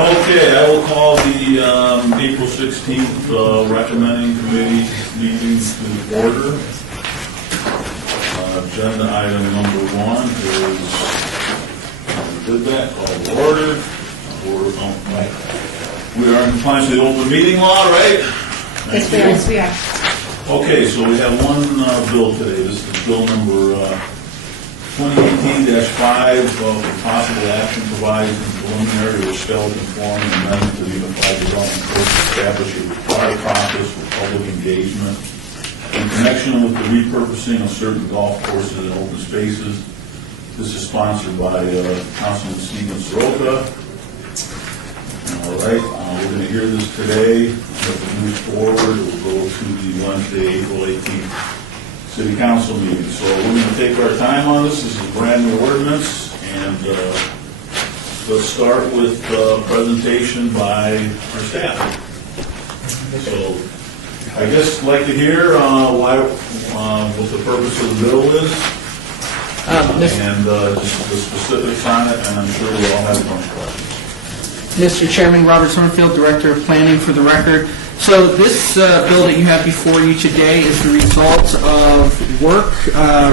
Okay, I will call the April 16th recommending committee meeting to order. Agenda item number 1 is, did that, call to order. We are in compliance with the open meeting law, right? Yes, we are. Okay, so we have one bill today. This is bill number 2018-5 of possible action providing preliminary or skeleton form amendment to the Unified Development Code to establish a required process for public engagement in connection with the repurposing of certain golf courses and open spaces. This is sponsored by Councilman Steven Soroka. All right, we're going to hear this today. As we move forward, we'll go to the Wednesday, April 18th City Council meeting. So we're going to take our time on this. This is a brand new ordinance, and let's start with presentation by our staff. So I guess I'd like to hear what the purpose of the bill is, and just the specifics on it, and I'm sure we all have a bunch of questions. Mr. Chairman, Robert Summerfield, Director of Planning for the record. So this bill that you have before you today is the result of work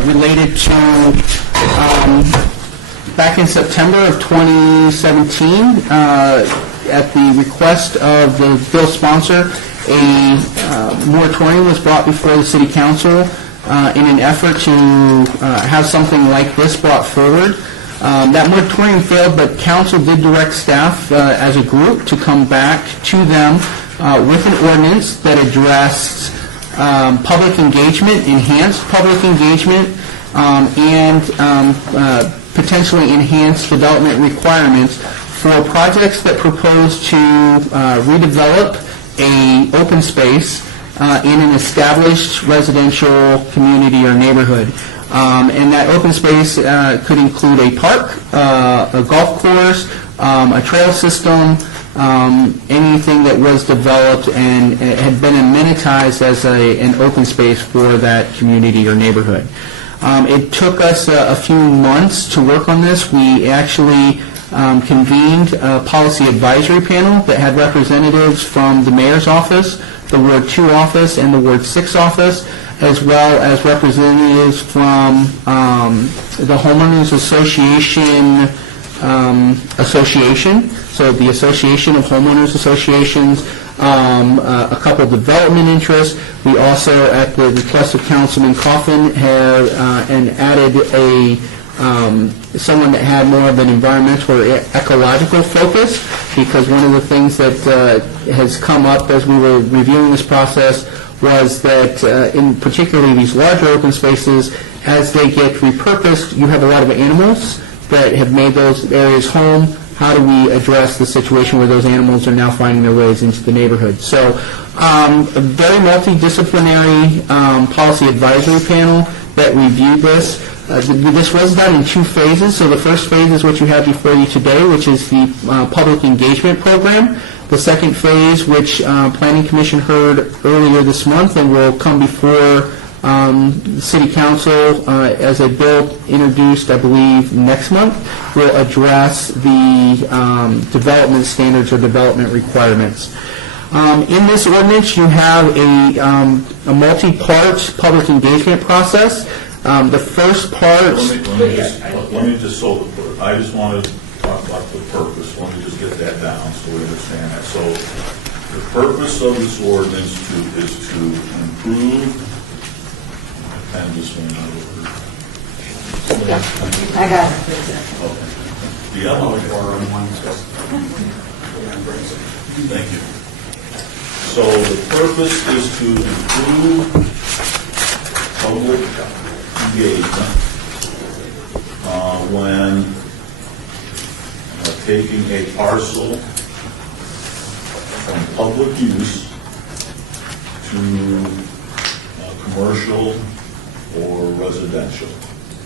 related to, back in September of 2017, at the request of the bill sponsor, a moratorium was brought before the City Council in an effort to have something like this brought forward. That moratorium failed, but Council did direct staff as a group to come back to them with an ordinance that addressed public engagement, enhanced public engagement, and potentially enhanced development requirements for projects that propose to redevelop a open space in an established residential community or neighborhood. And that open space could include a park, a golf course, a trail system, anything that was developed and had been amenitized as an open space for that community or neighborhood. It took us a few months to work on this. We actually convened a policy advisory panel that had representatives from the mayor's office, the Ward 2 office, and the Ward 6 office, as well as representatives from the Homeowners Association, so the Association of Homeowners Associations, a couple of development interests. We also, at the request of Councilman Coffin, have and added someone that had more of an environmental or ecological focus, because one of the things that has come up as we were reviewing this process was that in particularly these larger open spaces, as they get repurposed, you have a lot of animals that have made those areas home. How do we address the situation where those animals are now finding their ways into the neighborhood? So a very multidisciplinary policy advisory panel that reviewed this. This was done in 2 phases. So the first phase is what you have before you today, which is the public engagement program. The second phase, which Planning Commission heard earlier this month and will come before the City Council as a bill introduced, I believe, next month, will address the development standards or development requirements. In this ordinance, you have a multi-part public engagement process. The first part... Let me just I just wanted to talk about the purpose. Let me just get that down so we understand that. So the purpose of this ordinance is to improve, and this one I got it. Okay. The other one. Thank you. So the purpose is to improve public engagement when taking a parcel from public use to commercial or residential.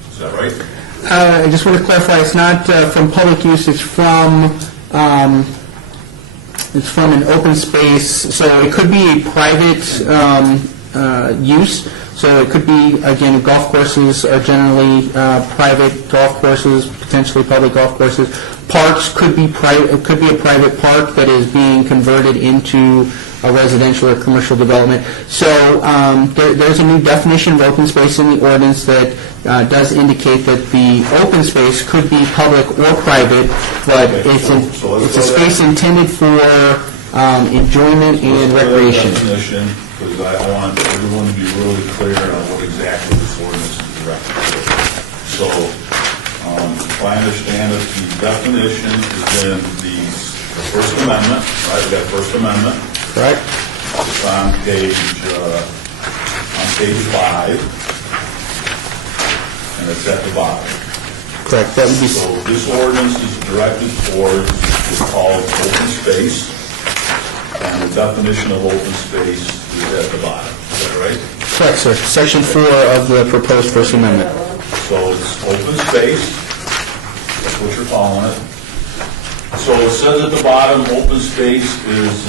Is that right? I just want to clarify, it's not from public use, it's from an open space, so it could be a private use. So it could be, again, golf courses are generally private golf courses, potentially public golf courses. Parks could be it could be a private park that is being converted into a residential or commercial development. So there's a new definition of open space in the ordinance that does indicate that the open space could be public or private, but it's a space intended for enjoyment and recreation. Definition, because I want everyone to be really clear on what exactly this ordinance is directed to. So, if I understand it, the definition is in the First Amendment, right? We got First Amendment. Correct? It's on page 5, and it's at the bottom. Correct. That would be So this ordinance is directed towards, is called open space, and the definition of open space is at the bottom. Is that right? correct, sir. Section 4 of the proposed First Amendment. So it's open space, that's what you're calling it. So it says at the bottom, open space is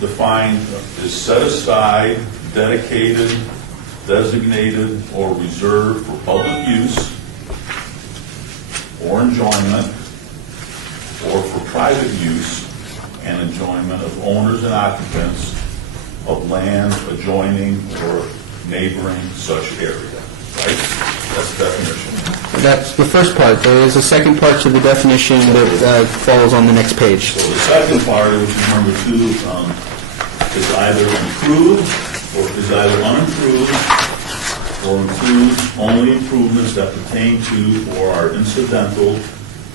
defined, is set aside, dedicated, designated, or reserved for public use or enjoyment, or for private use and enjoyment of owners and occupants of land adjoining or neighboring such area. Right? That's the definition. That's the first part. There is a second part to the definition that follows on the next page. So the second part, which is number 2, is either improved or is either unimproved, or includes only improvements that pertain to or are incidental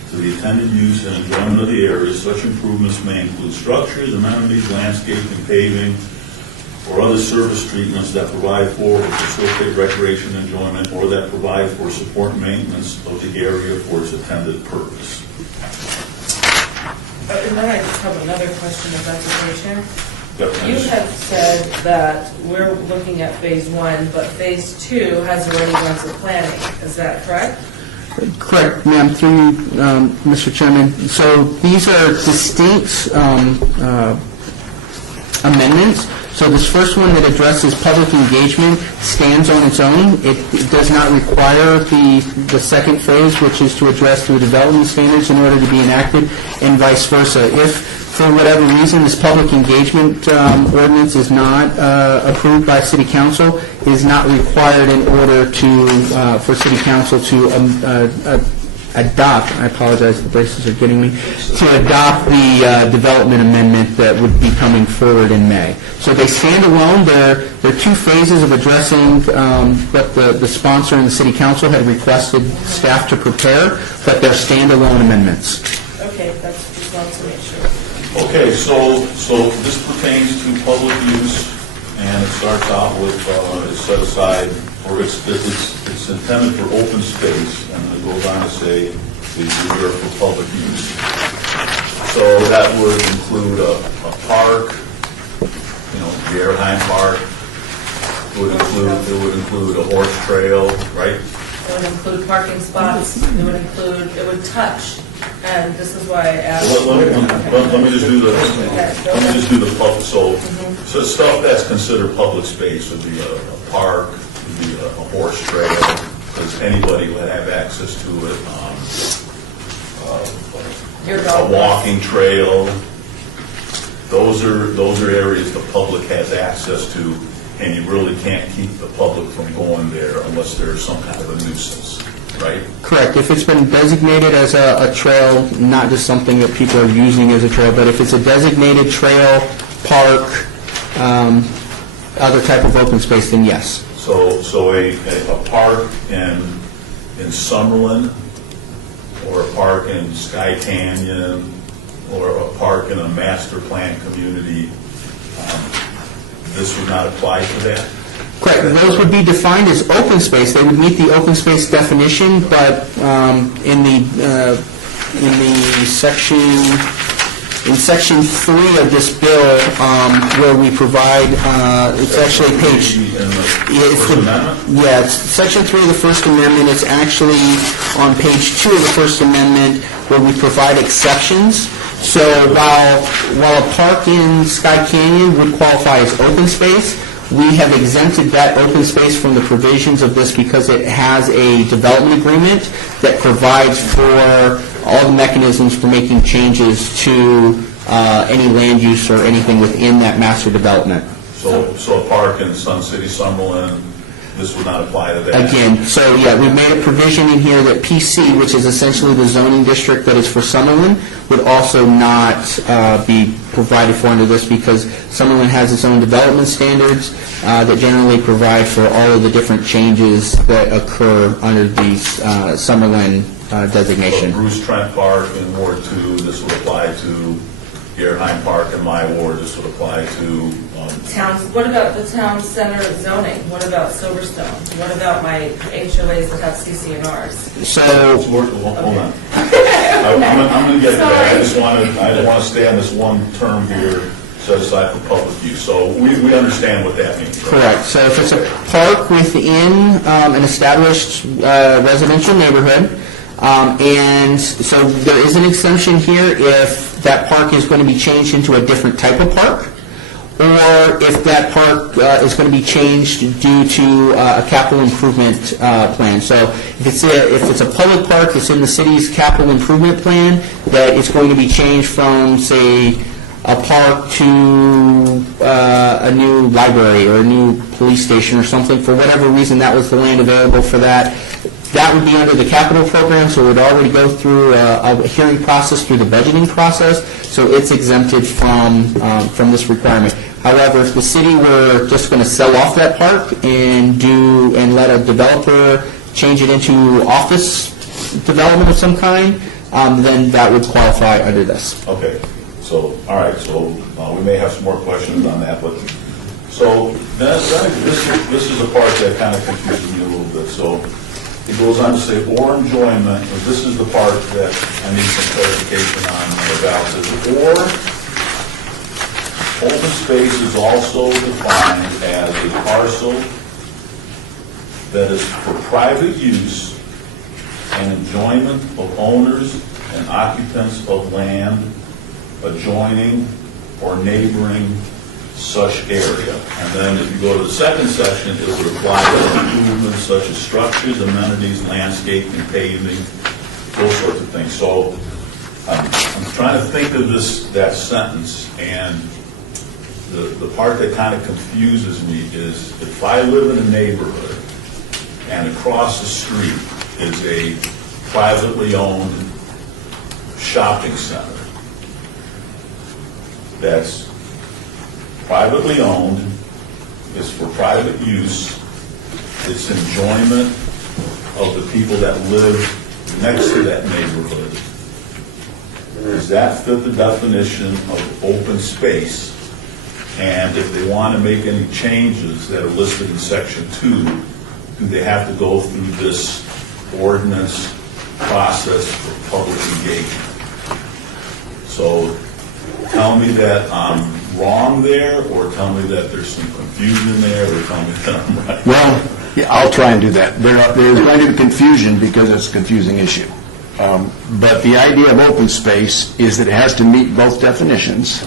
to the intended use and enjoyment of the area. Such improvements may include structures, amenities, landscaping, paving, or other service treatments that provide for or facilitate recreation and enjoyment, or that provide for support and maintenance of the area for its intended purpose. And then I just have another question, if that's okay, Chair. You Definition. have said that we're looking at Phase 1, but Phase 2 has already gone to planning. Is that correct? Correct, ma'am, through you, Mr. Chairman. So these are distinct amendments. So this first one that addresses public engagement stands on its own. It does not require the second phase, which is to address the development standards in order to be enacted, and vice versa. If, for whatever reason, this public engagement ordinance is not approved by City Council, it is not required in order to, for City Council to adopt, I apologize, the braces are getting me, to adopt the development amendment that would be coming forward in May. So they stand alone. There are two phases of addressing what the sponsor and the City Council had requested staff to prepare, but they're standalone amendments. Okay, that's just wanted to make sure. Okay, so this pertains to public use, and it starts out with, it's set aside, or it's intended for open space, and it goes on to say it's reserved for public use. So that would include a park, the Airheim Park. It would include a horse trail, right? It would include parking spots, it would touch, and this is why I asked. Let me just do the public, so stuff that's considered public space would be a park, would be a horse trail, because anybody would have access to it, a walking trail. Those are areas the public has access to, and you really can't keep the public from going there unless there's some kind of a nuisance, right? Correct. If it's been designated as a trail, not just something that people are using as a trail, but if it's a designated trail, park, other type of open space, then yes. So a park in Summerlin, or a park in Sky Canyon, or a park in a master plan community, this would not apply to that? Correct. Those would be defined as open space. They would meet the open space definition, but in section 3 of this bill, where we provide, it's actually page. First Amendment? Yeah, it's section 3 of the First Amendment. It's actually on page 2 of the First Amendment where we provide exceptions. So while a park in Sky Canyon would qualify as open space, We have exempted that open space from the provisions of this because it has a development agreement that provides for all the mechanisms for making changes to any land use or anything within that master development. So a park in Sun City, Summerlin, this would not apply to that? Again, so yeah, we made a provision in here that PC, which is essentially the zoning district that is for Summerlin, would also not be provided for under this because Summerlin has its own development standards that generally provide for all of the different changes that occur under the Summerlin So designation. Bruce Trent Park in Ward 2, this would apply to Gerheim Park in my ward, this would apply to, What about the town center zoning? What about Silverstone? What about my HOAs that have CCNRs? So, hold on. I'm going to get to that. I don't want to stay on this one term here, set aside for public use. So we understand what that means. correct. So if it's a park within an established residential neighborhood, and so there is an exemption here if that park is going to be changed into a different type of park, or if that park is going to be changed due to a capital improvement plan. So if it's a public park that's in the city's capital improvement plan, that it's going to be changed from, say, a park to a new library or a new police station or something, for whatever reason that was the land available for that, that would be under the capital program, so it would already go through a hearing process through the budgeting process, so it's exempted from this requirement. However, if the city were just going to sell off that park and let a developer change it into office development of some kind, then that would qualify under this. Okay, so, all right, so we may have some more questions on that, but, so, this is a part that kind of confuses me a little bit. So it goes on to say, or enjoyment, but this is the part that I need some clarification on about. It says, or open space is also defined as a parcel that is for private use and enjoyment of owners and occupants of land adjoining or neighboring such area. And then if you go to the second section, it would apply to improvements such as structures, amenities, landscaping, paving, those sorts of things. So I'm trying to think of that sentence, and the part that kind of confuses me is if I live in a neighborhood and across the street is a privately owned shopping center that's privately owned, is for private use, it's enjoyment of the people that live next to that neighborhood. Does that fit the definition of open space? And if they want to make any changes that are listed in section 2, do they have to go through this ordinance process for public engagement? So tell me that I'm wrong there, or tell me that there's some confusion there, or tell me that I'm right. Well, yeah, I'll try and do that. There's going to be confusion because it's a confusing issue. But the idea of open space is that it has to meet both definitions.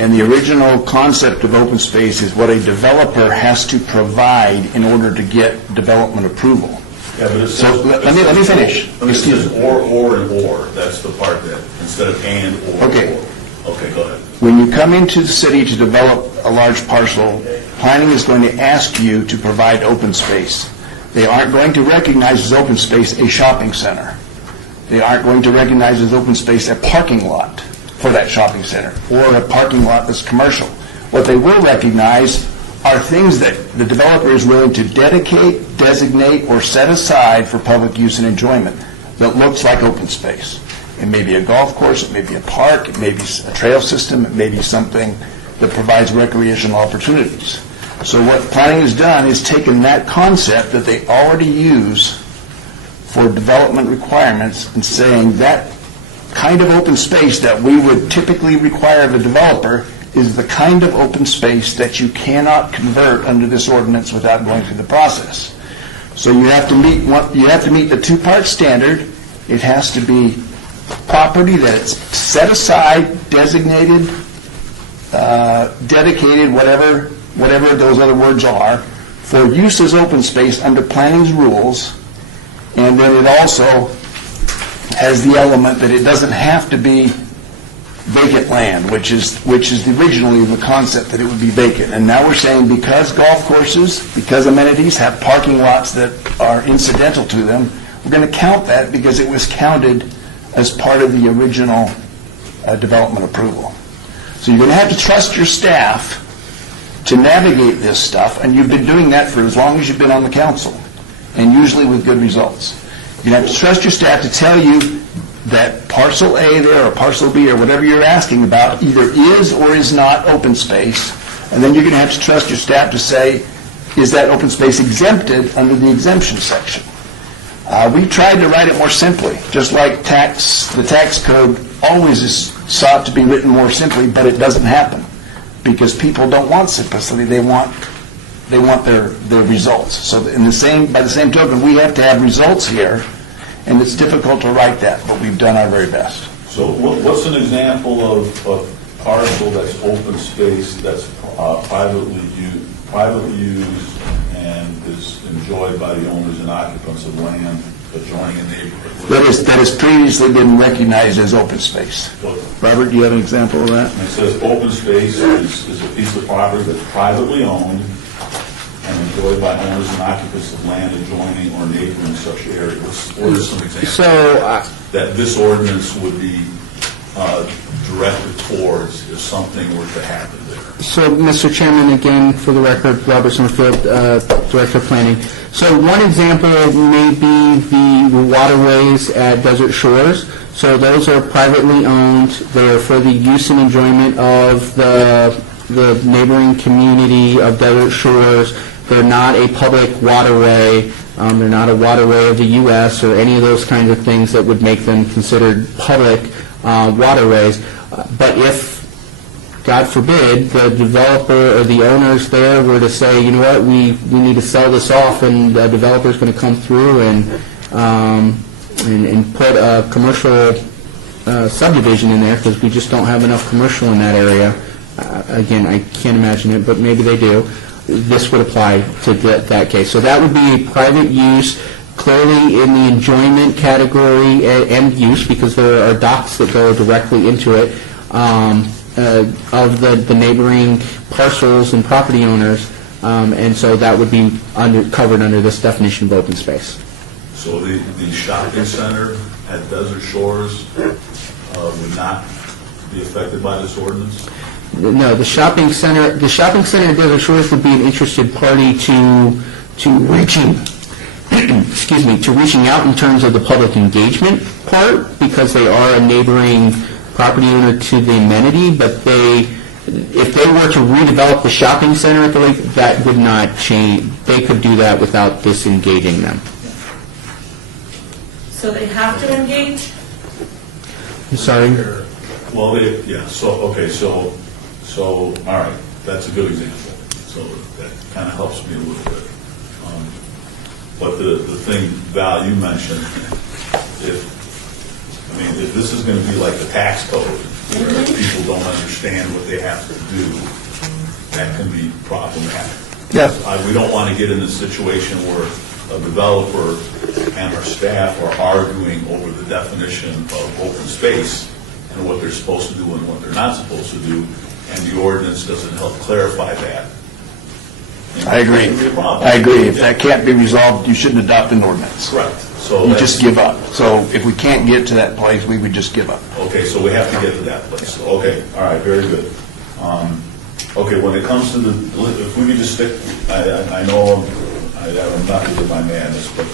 And the original concept of open space is what a developer has to provide in order to get development approval. Yeah, but it says, So let me finish. It says or, and or. That's the part that, instead of and, or. Okay. Or. Okay, go ahead. When you come into the city to develop a large parcel, planning is going to ask you to provide open space. They aren't going to recognize as open space a shopping center. They aren't going to recognize as open space a parking lot for that shopping center, or a parking lot that's commercial. What they will recognize are things that the developer is willing to dedicate, designate, or set aside for public use and enjoyment that looks like open space. It may be a golf course, it may be a park, it may be a trail system, it may be something that provides recreational opportunities. So what planning has done is taken that concept that they already use for development requirements and saying that kind of open space that we would typically require of a developer is the kind of open space that you cannot convert under this ordinance without going through the process. So you have to meet the two-part standard. It has to be property that's set aside, designated, dedicated, whatever, whatever those other words are, for use as open space under planning's rules, and then it also has the element that it doesn't have to be vacant land, which is originally the concept that it would be vacant. And now we're saying because golf courses, because amenities have parking lots that are incidental to them, we're going to count that because it was counted as part of the original development approval. So you're going to have to trust your staff to navigate this stuff, and you've been doing that for as long as you've been on the council, and usually with good results. You have to trust your staff to tell you that parcel A there, or parcel B, or whatever you're asking about, either is or is not open space, and then you're going to have to trust your staff to say, is that open space exempted under the exemption section? We tried to write it more simply, just like the tax code always is sought to be written more simply, but it doesn't happen, because people don't want simplicity, they want their results. So by the same token, we have to have results here, and it's difficult to write that, but we've done our very best. So what's an example of parcel that's open space that's privately used and is enjoyed by the owners and occupants of land adjoining a neighborhood? That has previously been recognized as open space. Robert, do you have an example of that? And it says open space is a piece of property that's privately owned and enjoyed by owners and occupants of land adjoining or neighboring such area. What are some examples that this ordinance would be directed towards if something were to happen there? So, Mr. Chairman, again, for the record, Robert Summerfield, Director of Planning. So one example may be the waterways at Desert Shores. So those are privately owned. They're for the use and enjoyment of the neighboring community of Desert Shores. They're not a public waterway. They're not a waterway of the U.S. or any of those kinds of things that would make them considered public waterways. But if, God forbid, the developer or the owners there were to say, you know what, we need to sell this off, and the developer's going to come through and put a commercial subdivision in there because we just don't have enough commercial in that area. Again, I can't imagine it, but maybe they do. This would apply to that case. So that would be a private use, clearly in the enjoyment category and use, because there are docks that go directly into it, of the neighboring parcels and property owners, and so that would be covered under this definition of open space. So the shopping center at Desert Shores would not be affected by this ordinance? No, the shopping center at Desert Shores would be an interested party to reaching, excuse me, to reaching out in terms of the public engagement part, because they are a neighboring property owner to the amenity, but if they were to redevelop the shopping center at the lake, that would not change. They could do that without disengaging them. So they have to engage? I'm sorry? Well, so, all right, that's a good example. So that kind of helps me a little bit. But the thing, Val, you mentioned, if this is going to be like the tax code, where people don't understand what they have to do, that can be problematic. Yeah. We don't want to get in a situation where a developer and our staff are arguing over the definition of open space and what they're supposed to do and what they're not supposed to do, and the ordinance doesn't help clarify that. I agree. I agree. If that can't be resolved, you shouldn't adopt an ordinance. Correct. So You just give up. So if we can't get to that place, we would just give up. Okay, so we have to get to that place. Okay, all right, very good. Okay, when it comes to if we could just stick, I know I'm not with my madness, but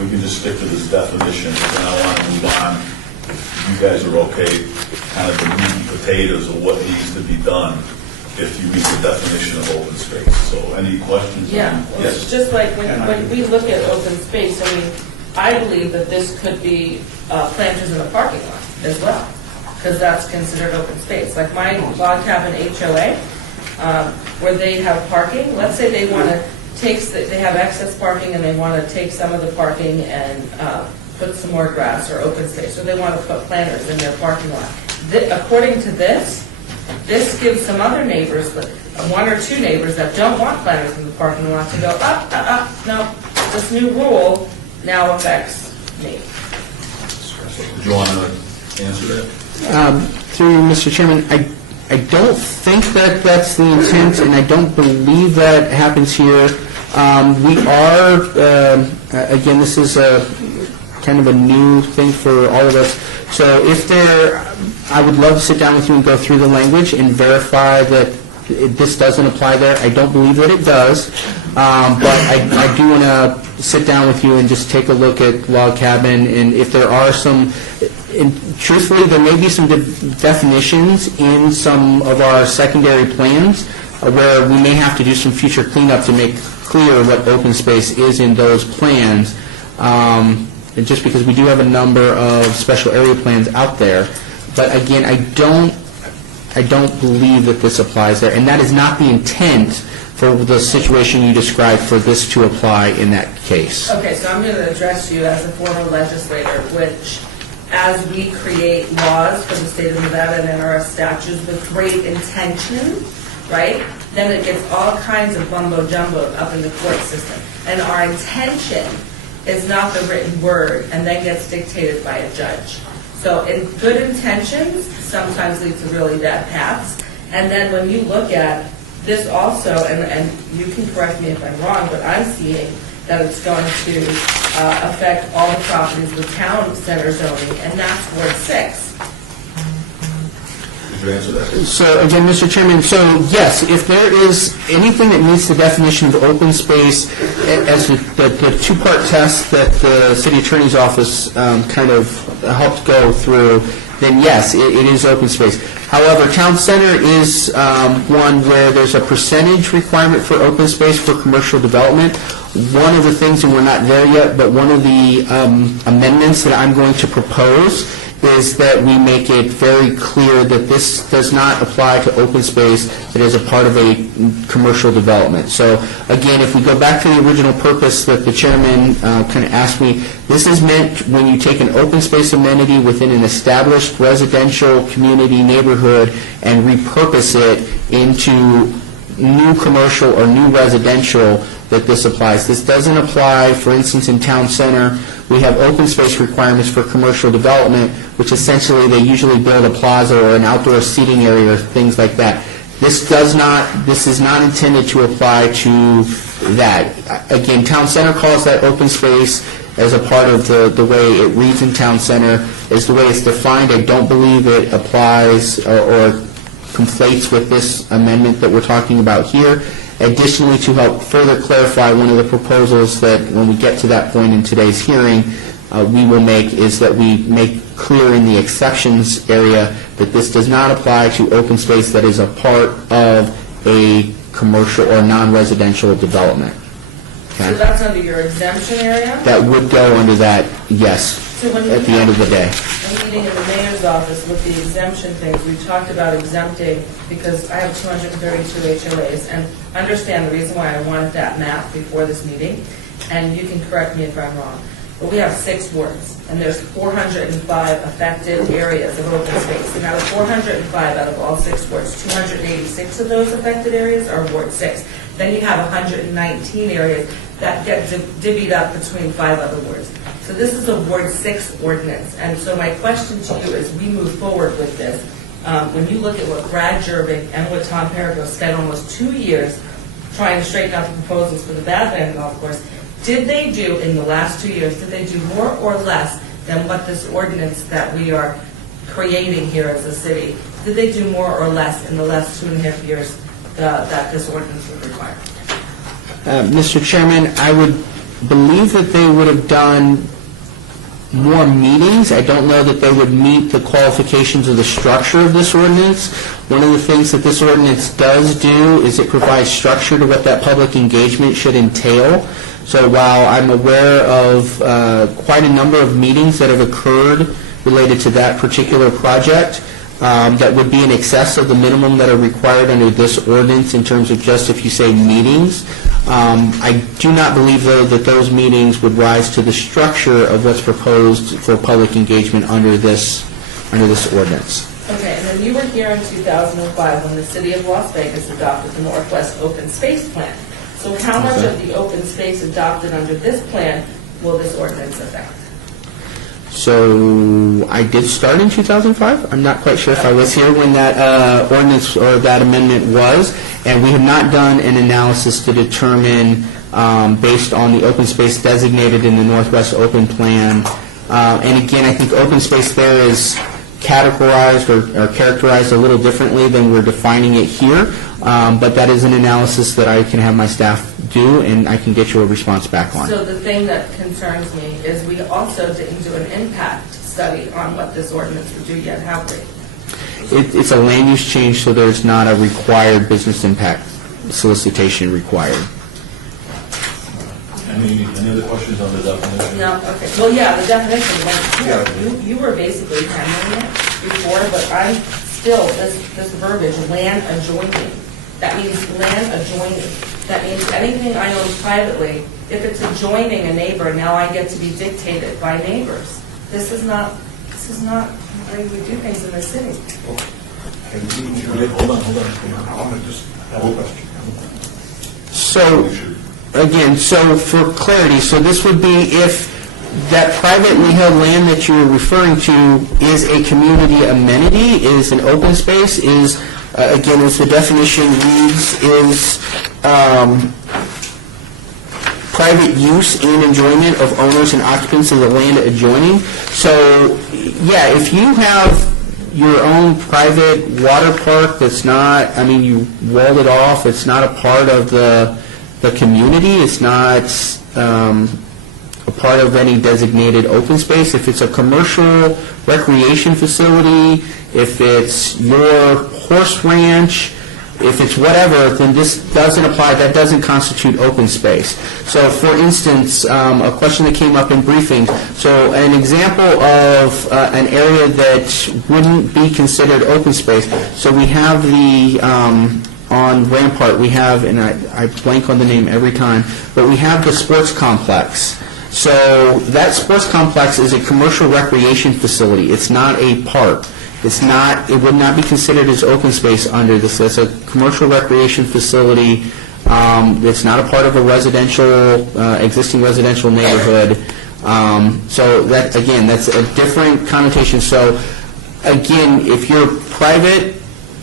we can just stick to this definition, and then I want to move on. You guys are okay, kind of the meat and potatoes of what needs to be done if you meet the definition of open space. So any questions? Yeah, well, it's just like when we look at open space, I believe that this could be planters in a parking lot as well, because that's considered open space. Like my log cabin HOA, where they have parking, let's say they want to they have excess parking and they want to take some of the parking and put some more grass or open space, or they want to put planters in their parking lot. According to this gives some other neighbors, one or two neighbors that don't want planters in the parking lot to go, no, this new rule now affects me. Do you want to answer that? Through Mr. Chairman, I don't think that that's the intent, and I don't believe that happens here. We are, again, this is a kind of a new thing for all of us. So if I would love to sit down with you and go through the language and verify that this doesn't apply there. I don't believe that it does, but I do want to sit down with you and just take a look at log cabin, and if there are some, and truthfully, there may be some definitions in some of our secondary plans where we may have to do some future cleanup to make clear what open space is in those plans. And just because we do have a number of special area plans out there, but again, I don't believe that this applies there, and that is not the intent for the situation you described for this to apply in that case. Okay, so I'm going to address you as a former legislator, which, as we create laws for the state of Nevada and in our statutes with great intention, right, then it gets all kinds of mumbo-jumbo up in the court system. And our intention is not the written word, and then gets dictated by a judge. So in good intentions sometimes lead to really bad paths. And then when you look at this also, and you can correct me if I'm wrong, but I'm seeing that it's going to affect all the properties with town center zoning, and that's Ward 6. Did you answer that? So again, Mr. Chairman, so yes, if there is anything that meets the definition of open space as the two-part test that the city attorney's office kind of helped go through, then yes, it is open space. However, town center is one where there's a percentage requirement for open space for commercial development. One of the things, and we're not there yet, but one of the amendments that I'm going to propose is that we make it very clear that this does not apply to open space that is a part of a commercial development. So again, if we go back to the original purpose that the chairman kind of asked me, this is meant when you take an open space amenity within an established residential community neighborhood and repurpose it into new commercial or new residential, that this applies. This doesn't apply, for instance, in town center. We have open space requirements for commercial development, which essentially they usually build a plaza or an outdoor seating area or things like that. This is not intended to apply to that. Again, town center calls that open space as a part of the way it reads in town center, is the way it's defined. I don't believe it applies or conflates with this amendment that we're talking about here. Additionally, to help further clarify, one of the proposals that when we get to that point in today's hearing, we will make is that we make clear in the exceptions area that this does not apply to open space that is a part of a commercial or non-residential development. So Okay? that's under your exemption area? That would go under that, yes, So when we at the end of the day. a meeting in the mayor's office with the exemption things, we talked about exempting, because I have 232 HOAs, and understand the reason why I wanted that map before this meeting, and you can correct me if I'm wrong, but we have 6 wards, and there's 405 affected areas of open space. And out of 405 out of all 6 wards, 286 of those affected areas are Ward 6. Then you have 119 areas that get divvied up between 5 other wards. So this is a Ward 6 ordinance. And so my question to you as we move forward with this, when you look at what Brad Jerving and what Tom Perigo spent almost 2 years trying to straighten out the proposals for the Badland Golf Course, did they do, in the last 2 years, did they do more or less than what this ordinance that we are creating here as a city, did they do more or less in the last 2.5 years that this ordinance would require? Mr. Chairman, I would believe that they would have done more meetings. I don't know that they would meet the qualifications of the structure of this ordinance. One of the things that this ordinance does do is it provides structure to what that public engagement should entail. So while I'm aware of quite a number of meetings that have occurred related to that particular project, that would be in excess of the minimum that are required under this ordinance in terms of just if you say meetings. I do not believe, though, that those meetings would rise to the structure of what's proposed for public engagement under this ordinance. Okay, and then you were here in 2005 when the city of Las Vegas adopted the Northwest Open Space Plan. So how much of the open space adopted under this plan will this ordinance affect? So I did start in 2005. I'm not quite sure if I was here when that ordinance or that amendment was, and we have not done an analysis to determine, based on the open space designated in the Northwest Open Plan. And again, I think open space there is categorized or characterized a little differently than we're defining it here, but that is an analysis that I can have my staff do, and I can get you a response back on. So the thing that concerns me is we also didn't do an impact study on what this ordinance would do yet, have we? It's a land use change, so there's not a required business impact solicitation required. Any other questions on the definition? No, okay. Well, yeah, the definition, like, you were basically handling it before, but I'm still, this verbiage, land adjoining, that means land adjoining. That means anything I own privately, if it's adjoining a neighbor, now I get to be dictated by neighbors. This is not the way we do things in the city. Hold on. I want to just have a question. So, again, so for clarity, so this would be if that privately held land that you're referring to is a community amenity, is an open space, is, again, as the definition reads, is private use and enjoyment of owners and occupants of the land adjoining. So, yeah, if you have your own private water park that's not, I mean, you walled it off, it's not a part of the community, it's not a part of any designated open space. If it's a commercial recreation facility, if it's your horse ranch, if it's whatever, then this doesn't apply, that doesn't constitute open space. So for instance, a question that came up in briefing, so an example of an area that wouldn't be considered open space, so we have the on Rampart, we have, and I blank on the name every time, but we have the sports complex. So that sports complex is a commercial recreation facility. It's not a park. It's not, it would not be considered as open space under this. It's a commercial recreation facility. It's not a part of a residential, existing residential neighborhood. So that, again, that's a different connotation. So again, if you're private,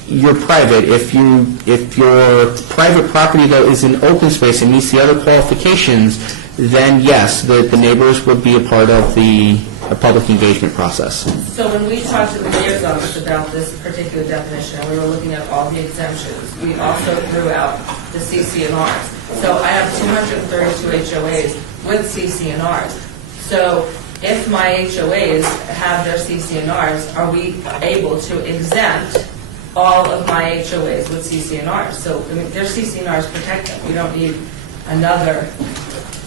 you're private. If your private property, though, is an open space and meets the other qualifications, then yes, the neighbors would be a part of the public engagement process. So when we talked to the mayor's office about this particular definition, we were looking at all the exemptions. We also threw out the CC&Rs. So I have 232 HOAs with CC&Rs. So if my HOAs have their CC&Rs, are we able to exempt all of my HOAs with CC&Rs? So I mean, their CC&Rs protect them. We don't need another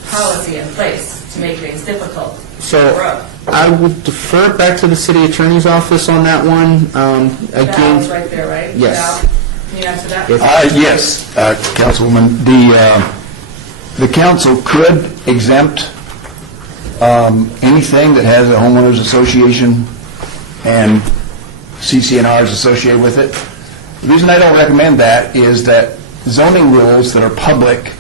policy in place to make things difficult. So I would defer back to the city attorney's office on that one. Val's right there, right? Yes. Val, can you answer that? Yes, Councilwoman. The council could exempt anything that has a homeowners association and CC&Rs associated with it. The reason I don't recommend that is that zoning rules that are public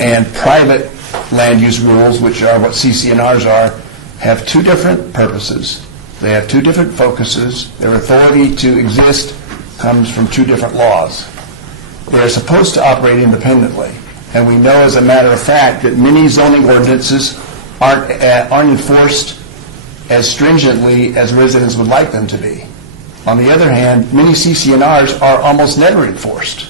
and private land use rules, which are what CC&Rs are, have two different purposes. They have two different focuses. Their authority to exist comes from two different laws. They're supposed to operate independently. And we know, as a matter of fact, that many zoning ordinances aren't enforced as stringently as residents would like them to be. On the other hand, many CC&Rs are almost never enforced.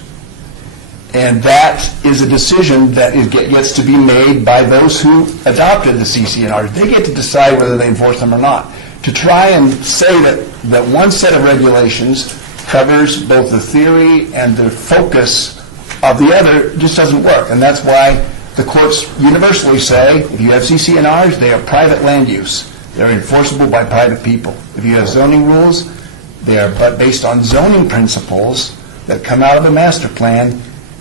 And that is a decision that gets to be made by those who adopted the CC&Rs. They get to decide whether they enforce them or not. To try and say that one set of regulations covers both the theory and the focus of the other just doesn't work. And that's why the courts universally say, if you have CC&Rs, they are private land use. They're enforceable by private people. If you have zoning rules, they are based on zoning principles that come out of a master plan,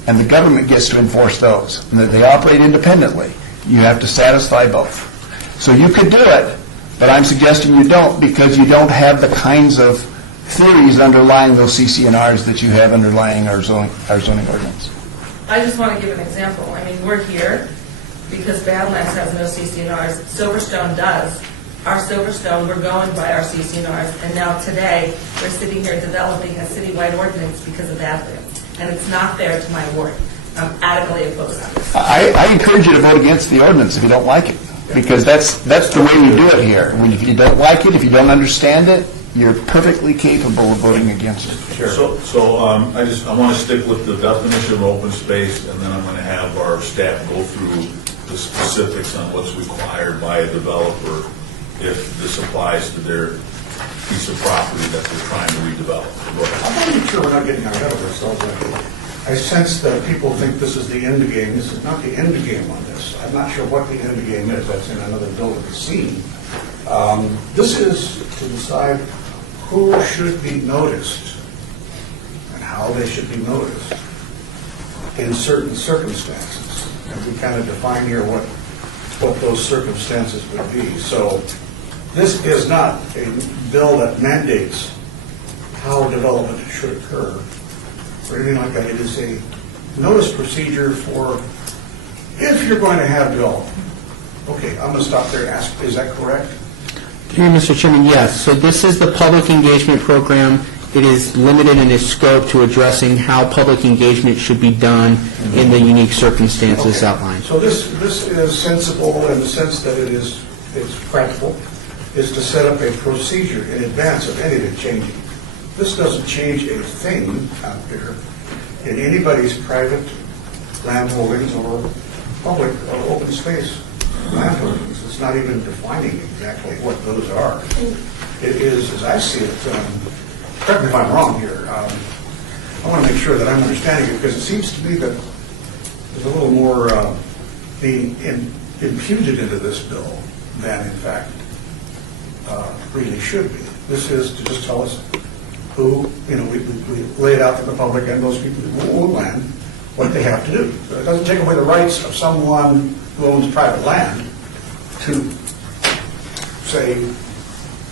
and the government gets to enforce those. And that they operate independently. You have to satisfy both. So you could do it, but I'm suggesting you don't, because you don't have the kinds of theories underlying those CCNRs that you have underlying our zoning ordinance. I just want to give an example. I mean, we're here because Badlands has no CCNRs. Silverstone does. Our Silverstone, we're going by our CCNRs, and now today, we're sitting here developing a citywide ordinance because of Badlands, and it's not fair to my ward. I'm adamantly opposed to this. I encourage you to vote against the ordinance if you don't like it, because that's the way you do it here. If you don't like it, if you don't understand it, you're perfectly capable of voting against it. So I want to stick with the definition of open space, and then I'm going to have our staff go through the specifics on what's required by a developer if this applies to their piece of property that they're trying to redevelop. Go ahead. I want to make sure we're not getting ahead of ourselves. I sense that people think this is the end game. This is not the end game on this. I'm not sure what the end game is. That's in another bill to be seen. This is to decide who should be noticed and how they should be noticed in certain circumstances. And we kind of define here what those circumstances would be. So this is not a bill that mandates how development should occur or anything like that. It is a notice procedure for if you're going to have development. Okay, I'm going to stop there and ask, is that correct? Through you, Mr. Chairman, yes. So this is the public engagement program. It is limited in its scope to addressing how public engagement should be done in the unique circumstances Okay. outlined. So this is sensible in the sense that it's practical, is to set up a procedure in advance of anything changing. This doesn't change a thing out there in anybody's private land holdings or public or open space land holdings. It's not even defining exactly what those are. It is, as I see it, correct me if I'm wrong here, I want to make sure that I'm understanding it, because it seems to me that there's a little more being imputed into this bill than, in fact, really should be. This is to just tell us who, we lay it out to the public and those people who own land, what they have to do. So it doesn't take away the rights of someone who owns private land to say,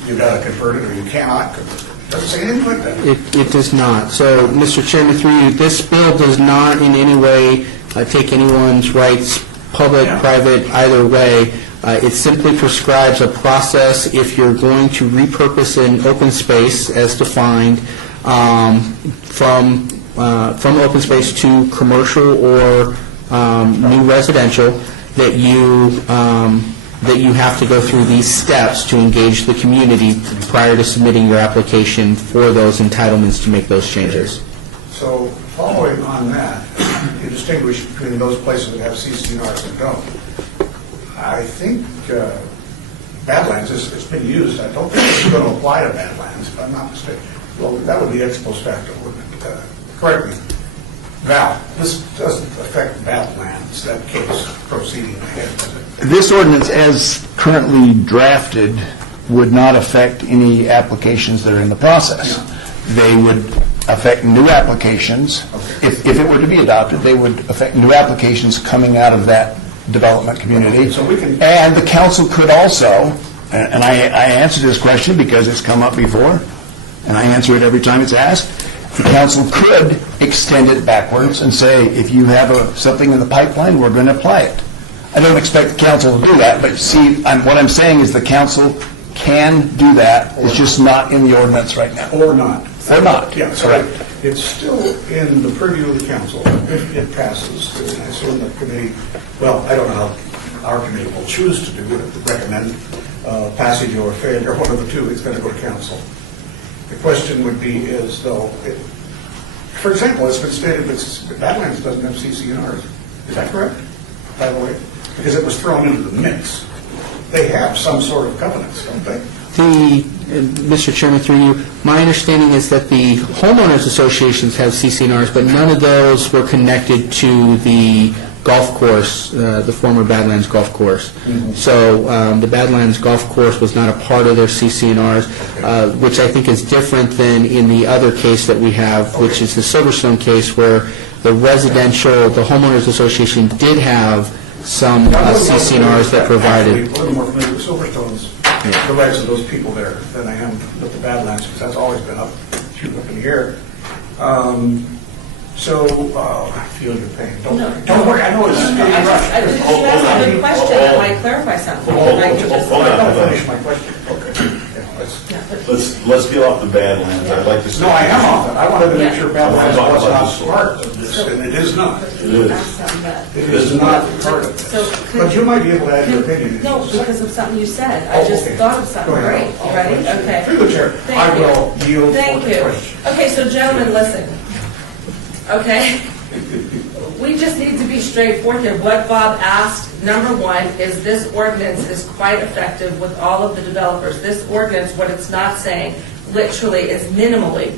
you got to convert it or you cannot convert it. It doesn't say anything like that. It does not. So, Mr. Chairman, through you, this bill does not in any way take anyone's rights, public, Yeah. private, either way. It simply prescribes a process if you're going to repurpose an open space as defined from open space to commercial or new residential, that you have to go through these steps to engage the community prior to submitting your application for those entitlements to make those changes. So following on that, you distinguish between those places that have CCNRs and don't. I think Badlands has been used. I don't think it's going to apply to Badlands, if I'm not mistaken. Well, that would be ex post facto, wouldn't it? Correct me. Val, this doesn't affect Badlands, that case proceeding ahead, does it? This ordinance, as currently drafted, would not affect any applications that are in the process. They would affect new applications. If it were to be adopted, they would affect new applications coming out of that development community. So we can- And the council could also, and I answer this question because it's come up before, and I answer it every time it's asked, the council could extend it backwards and say, if you have something in the pipeline, we're going to apply it. I don't expect the council to do that, but see, what I'm saying is the council can do that. It's just not in the ordinance right now. Or not. Or not. Yeah, so Correct. it's still in the purview of the council if it passes. And I assume the committee, well, I don't know how our committee will choose to do it, recommend passage or failure, one of the two, it's going to go to council. The question would be is, though, for example, it's been stated that Badlands doesn't have CCNRs. Is that correct, by the way? Because it was thrown into the mix. They have some sort of covenants, don't they? Mr. Chairman, through you, my understanding is that the homeowners associations have CCNRs, but none of those were connected to the golf course, the former Badlands golf course. So the Badlands golf course was not a part of their CCNRs, which I think is different than in the other case that we have, which is the Silverstone case, where the residential, the homeowners association did have some CCNRs that provided. Actually, a little more familiar with Silverstone's the rights of those people there than I am with the Badlands, because that's always been up in the air. So, I feel your pain. Don't worry, I know it's getting I rough. just asked a good question that might clarify something. and I can just- Hold on. I'll finish my question. Yeah, but- Let's get off the Badlands. I'd like to say. No, I am off it. I wanted to make sure Badlands I wanna was talk about not this part of this, and it is not. It is. Ask something that- It is not part of So this. could- But you might be able to add your opinion. No, because of something you said. I Oh, just okay. thought of something. Go ahead. Great. You ready? Okay. Through the chair, Thank I you. will yield for Thank the you. question. Okay, so gentlemen, listen. Okay? We just need to be straightforward here. What Bob asked, number one, is this ordinance is quite effective with all of the developers. This ordinance, what it's not saying, literally is minimally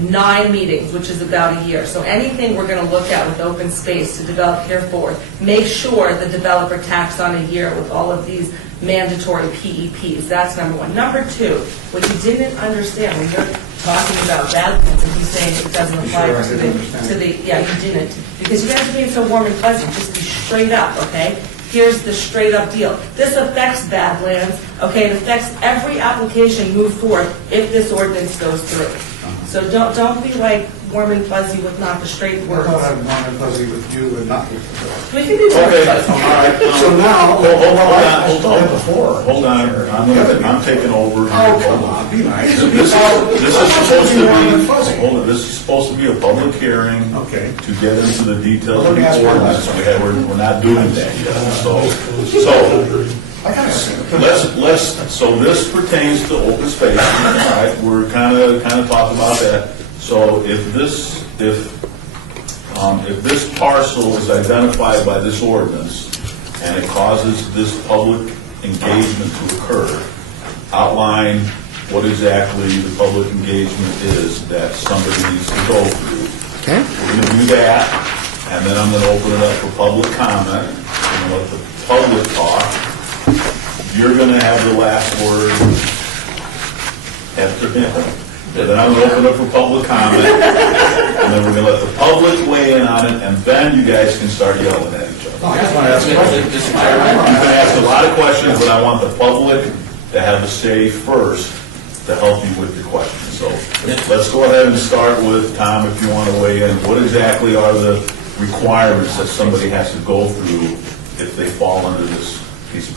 9 meetings, which is about a year. So anything we're going to look at with open space to develop here forward, make sure the developer tacks on a year with all of these mandatory PEPs. That's number one. Number two, what you didn't understand when you're talking about Badlands and he's saying it doesn't apply Sure, I to didn't understand. yeah, you didn't. Because you guys are being so warm and fuzzy, just be straight up, okay? Here's the straight up deal. This affects Badlands, okay? It affects every application moved forward if this ordinance goes through. So don't be like warm and fuzzy with not the straight I words. thought I'm warm and fuzzy with you and not with the We can be warm Okay, and all fuzzy. right. So now, Hold on, I hold told him on. before. Hold on, I'm taking over. Oh, come on, be nice. This is supposed to warm and be, fuzzy. hold on, this is supposed to be a public hearing. Okay. To get into the details Let of me ask the one ordinance. last Okay, we're not doing that yet. So I gotta say, so this pertains to open space, right? We're kind of talking about that. So if this parcel is identified by this ordinance and it causes this public engagement to occur, outline what exactly the public engagement is that somebody needs to go through. Okay? We're going to do that, and then I'm going to open it up for public comment, and let the public talk. You're going to have the last word after him. And then I'm going to open it up for public comment, and then we're going to let the public weigh in on it, and then you guys can start yelling at each other. I just want to ask a question. You can ask a lot of questions, but I want the public to have a say first to help you with the questions. So let's go ahead and start with Tom, if you want to weigh in. What exactly are the requirements that somebody has to go through if they fall under this piece of?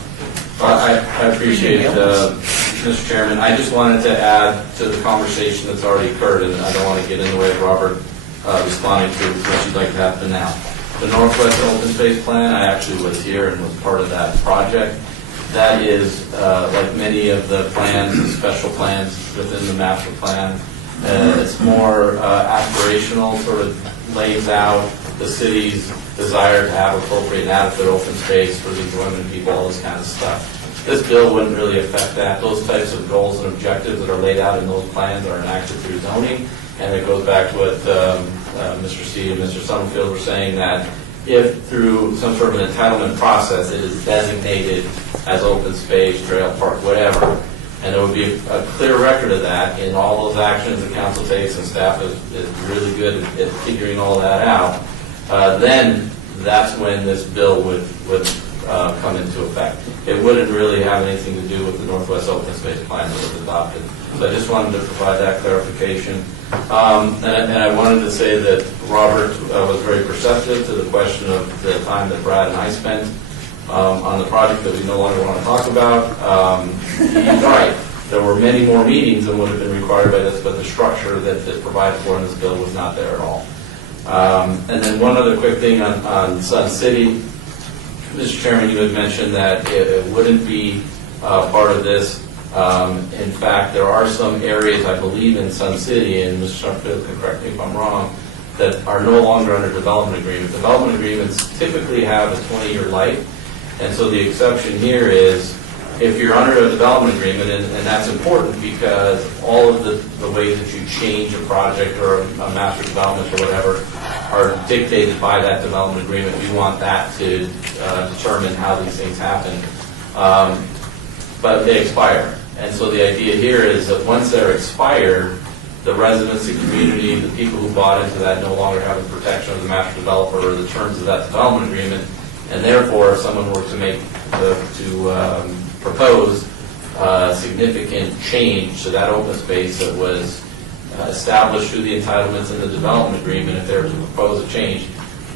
I appreciate it, Mr. Chairman. I just wanted to add to the conversation that's already occurred, and I don't want to get in the way of Robert responding to what you'd like to happen now. The Northwest Open Space Plan, I actually was here and was part of that project. That is, like many of the plans, the special plans within the master plan, it's more aspirational, sort of lays out the city's desire to have appropriate and adequate open space for the enjoyment of people, all this kind of stuff. This bill wouldn't really affect that. Those types of goals and objectives that are laid out in those plans are enacted through zoning, and it goes back to what Mr. C. and Mr. Summerfield were saying, that if through some sort of an entitlement process it is designated as open space, trail, park, whatever, and there would be a clear record of that in all those actions the council takes, and staff is really good at figuring all that out, then that's when this bill would come into effect. It wouldn't really have anything to do with the Northwest Open Space Plan that was adopted. So I just wanted to provide that clarification. And I wanted to say that Robert was very perceptive to the question of the time that Brad and I spent on the project that we no longer want to talk about. He's right. There were many more meetings than would have been required by this, but the structure that provided for in this bill was not there at all. And then one other quick thing on Sun City. Mr. Chairman, you had mentioned that it wouldn't be part of this. In fact, there are some areas, I believe, in Sun City, and Mr. Summerfield can correct me if I'm wrong, that are no longer under development agreement. Development agreements typically have a 20-year life, and so the exception here is if you're under a development agreement, and that's important because all of the ways that you change a project or a master development or whatever are dictated by that development agreement. We want that to determine how these things happen. But they expire. And so the idea here is that once they're expired, the residents, the community, the people who bought into that no longer have the protection of the master developer or the terms of that development agreement. And therefore, if someone were to make propose significant change to that open space that was established through the entitlements in the development agreement, if they were to propose a change,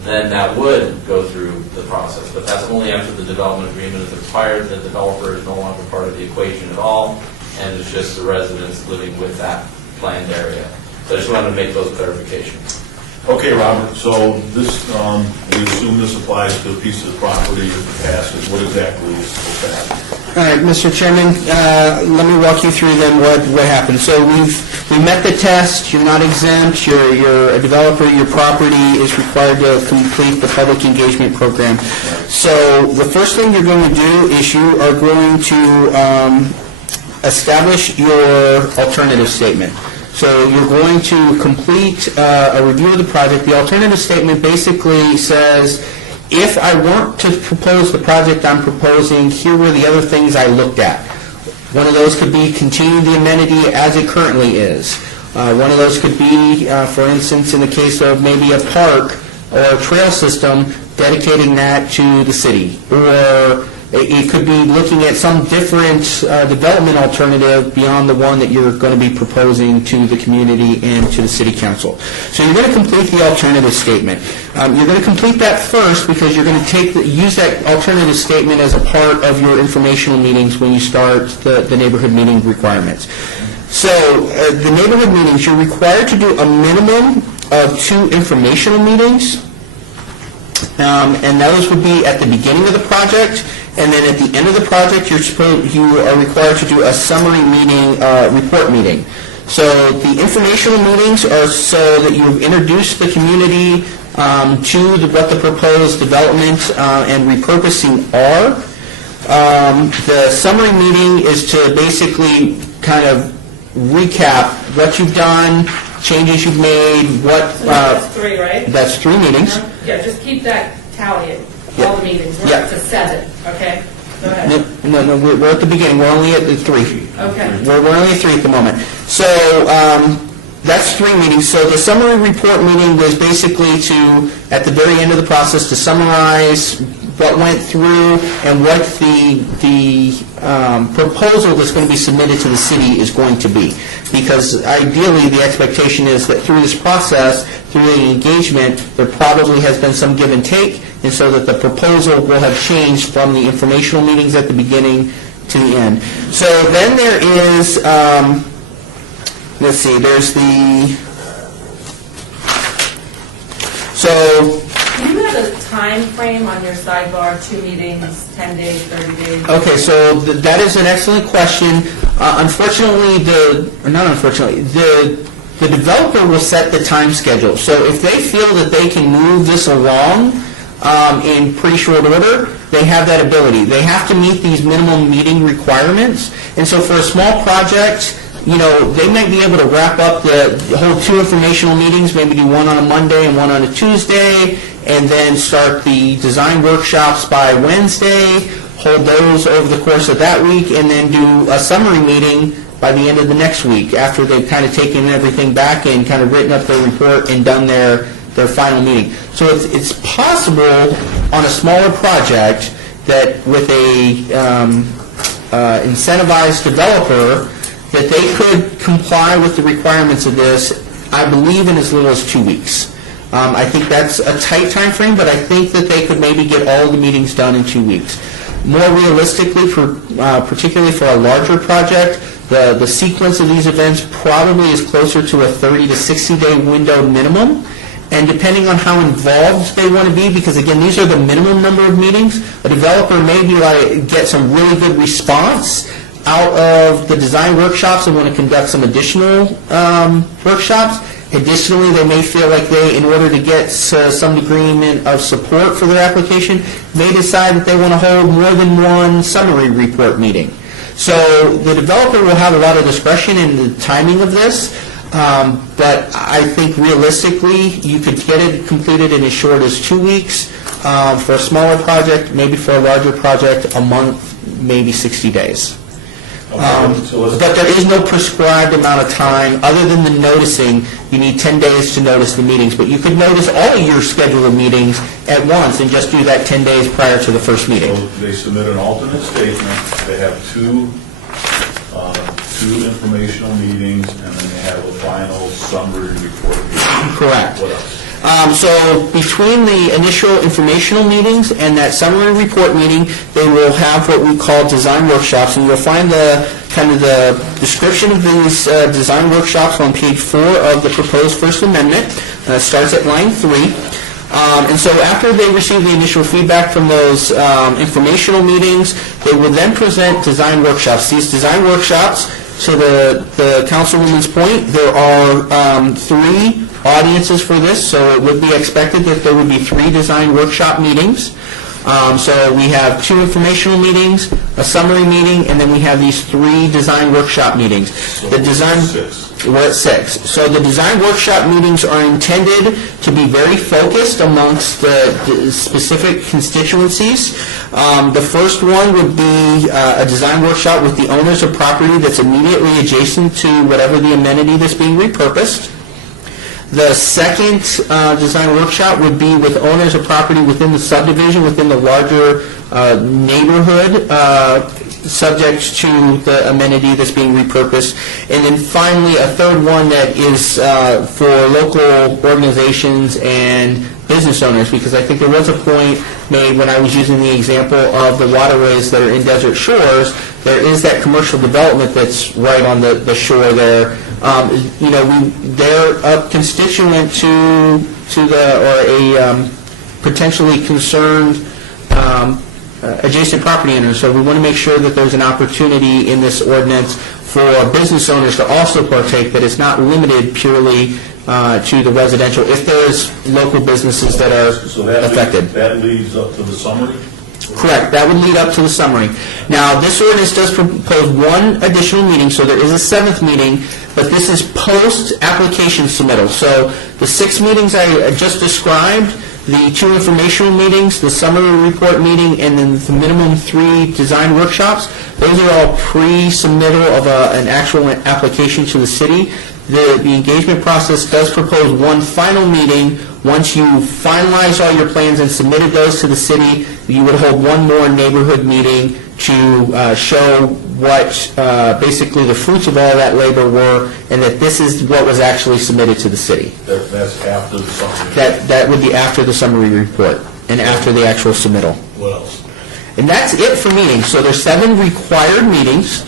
then that would go through the process. But that's only after the development agreement is expired, the developer is no longer part of the equation at all, and it's just the residents living with that planned area. So I just wanted to make those clarifications. Okay, Robert, so this, we assume this applies to a piece of property if it passes. What exactly is supposed to happen? All right, Mr. Chairman, let me walk you through then what happened. So we met the test, you're not exempt, you're a developer, your property is required to complete the public engagement program. So the first thing you're going to do is you are going to establish your alternative statement. So you're going to complete a review of the project. The alternative statement basically says, if I weren't to propose the project I'm proposing, here were the other things I looked at. One of those could be continue the amenity as it currently is. One of those could be, for instance, in the case of maybe a park or a trail system, dedicating that to the city. Or it could be looking at some different development alternative beyond the one that you're going to be proposing to the community and to the city council. So you're going to complete the alternative statement. You're going to complete that first because you're going to use that alternative statement as a part of your informational meetings when you start the neighborhood meeting requirements. So the neighborhood meetings, you're required to do a minimum of 2 informational meetings. And those would be at the beginning of the project, and then at the end of the project, you are required to do a summary meeting, report meeting. So the informational meetings are so that you've introduced the community to what the proposed development and repurposing are. The summary meeting is to basically kind of recap what you've done, changes you've made, what... So that's 3, right? That's 3 meetings. Yeah, just keep that tally, all the meetings. We're up to 7, okay? Go ahead. No, we're at the beginning. We're only at the 3. Okay. We're only at 3 at the moment. So that's 3 meetings. So the summary report meeting was basically to, at the very end of the process, to summarize what went through and what the proposal that's going to be submitted to the city is going to be. Because ideally, the expectation is that through this process, through the engagement, there probably has been some give and take, and so that the proposal will have changed from the informational meetings at the beginning to the end. So then there is, let's see, there's the, so... Do you have a time frame on your sidebar, 2 meetings, 10 days, 30 days? Okay, so that is an excellent question. Unfortunately, the developer will set the time schedule. So if they feel that they can move this along in pretty short order, they have that ability. They have to meet these minimum meeting requirements. And so for a small project, they might be able to wrap up the whole 2 informational meetings, maybe do one on a Monday and one on a Tuesday, and then start the design workshops by Wednesday, hold those over the course of that week, and then do a summary meeting by the end of the next week after they've kind of taken everything back and kind of written up their report and done their final meeting. So it's possible on a smaller project that with a incentivized developer that they could comply with the requirements of this, I believe, in as little as 2 weeks. I think that's a tight time frame, but I think that they could maybe get all of the meetings done in 2 weeks. More realistically, particularly for a larger project, the sequence of these events probably is closer to a 30 to 60-day window minimum. And depending on how involved they want to be, because again, these are the minimum number of meetings, a developer may get some really good response out of the design workshops and want to conduct some additional workshops. Additionally, they may feel like they, in order to get some degree of support for their application, may decide that they want to hold more than one summary report meeting. So the developer will have a lot of discretion in the timing of this, but I think realistically, you could get it completed in as short as 2 weeks. For a smaller project, maybe for a larger project, a month, maybe 60 days. So let's- But there is no prescribed amount of time, other than the noticing. You need 10 days to notice the meetings, but you could notice all of your scheduled meetings at once and just do that 10 days prior to the first meeting. So they submit an alternate statement, they have two informational meetings, and then they have a final summary report. Correct. What else? So between the initial informational meetings and that summary report meeting, they will have what we call design workshops, and you'll find the kind of the description of these design workshops on page 4 of the proposed First Amendment. It starts at line 3. And so after they receive the initial feedback from those informational meetings, they will then present design workshops. These design workshops, to the councilwoman's point, there are 3 audiences for this, so it would be expected that there would be 3 design workshop meetings. So we have 2 informational meetings, a summary meeting, and then we have these 3 design workshop meetings. The design... 6. We're at 6. So the design workshop meetings are intended to be very focused amongst the specific constituencies. The first one would be a design workshop with the owners of property that's immediately adjacent to whatever the amenity that's being repurposed. The second design workshop would be with owners of property within the subdivision, within the larger neighborhood, subject to the amenity that's being repurposed. And then finally, a third one that is for local organizations and business owners, because I think there was a point made when I was using the example of the waterways that are in Desert Shores. There is that commercial development that's right on the shore there. They're a constituent to a potentially concerned adjacent property owners. So we want to make sure that there's an opportunity in this ordinance for business owners to also partake, that it's not limited purely to the residential, if there's local businesses that are So that affected. that leads up to the summary? Correct, that would lead up to the summary. Now, this ordinance does propose 1 additional meeting, so there is a 7th meeting, but this is post-application submittal. So the 6 meetings I just described, the 2 informational meetings, the summary report meeting, and then the minimum 3 design workshops, those are all pre-submittal of an actual application to the city. The engagement process does propose 1 final meeting. Once you finalize all your plans and submitted those to the city, you would hold 1 more neighborhood meeting to show what basically the fruits of all that labor were, and that this is what was actually submitted to the city. That's after the summary? That would be after the summary report and after the actual submittal. What else? And that's it for meetings. So there's 7 required meetings.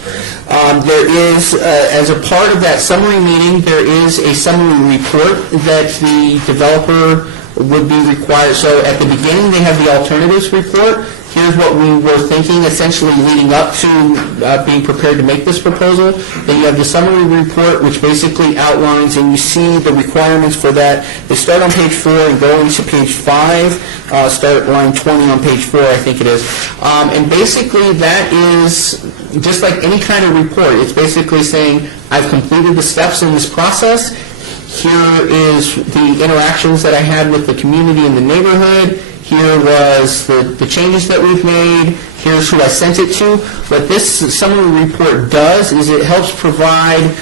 There is, as a part of that summary meeting, there is a summary report that the developer would be required. So at the beginning, they have the alternatives report. Here's what we were thinking, essentially leading up to being prepared to make this proposal. Then you have the summary report, which basically outlines, and you see the requirements for that. They start on page 4 and go into page 5, start line 20 on page 4, I think it is. And basically, that is just like any kind of report. It's basically saying, I've completed the steps in this process. Here is the interactions that I had with the community in the neighborhood. Here was the changes that we've made. Here's who I sent it to. What this summary report does is it helps provide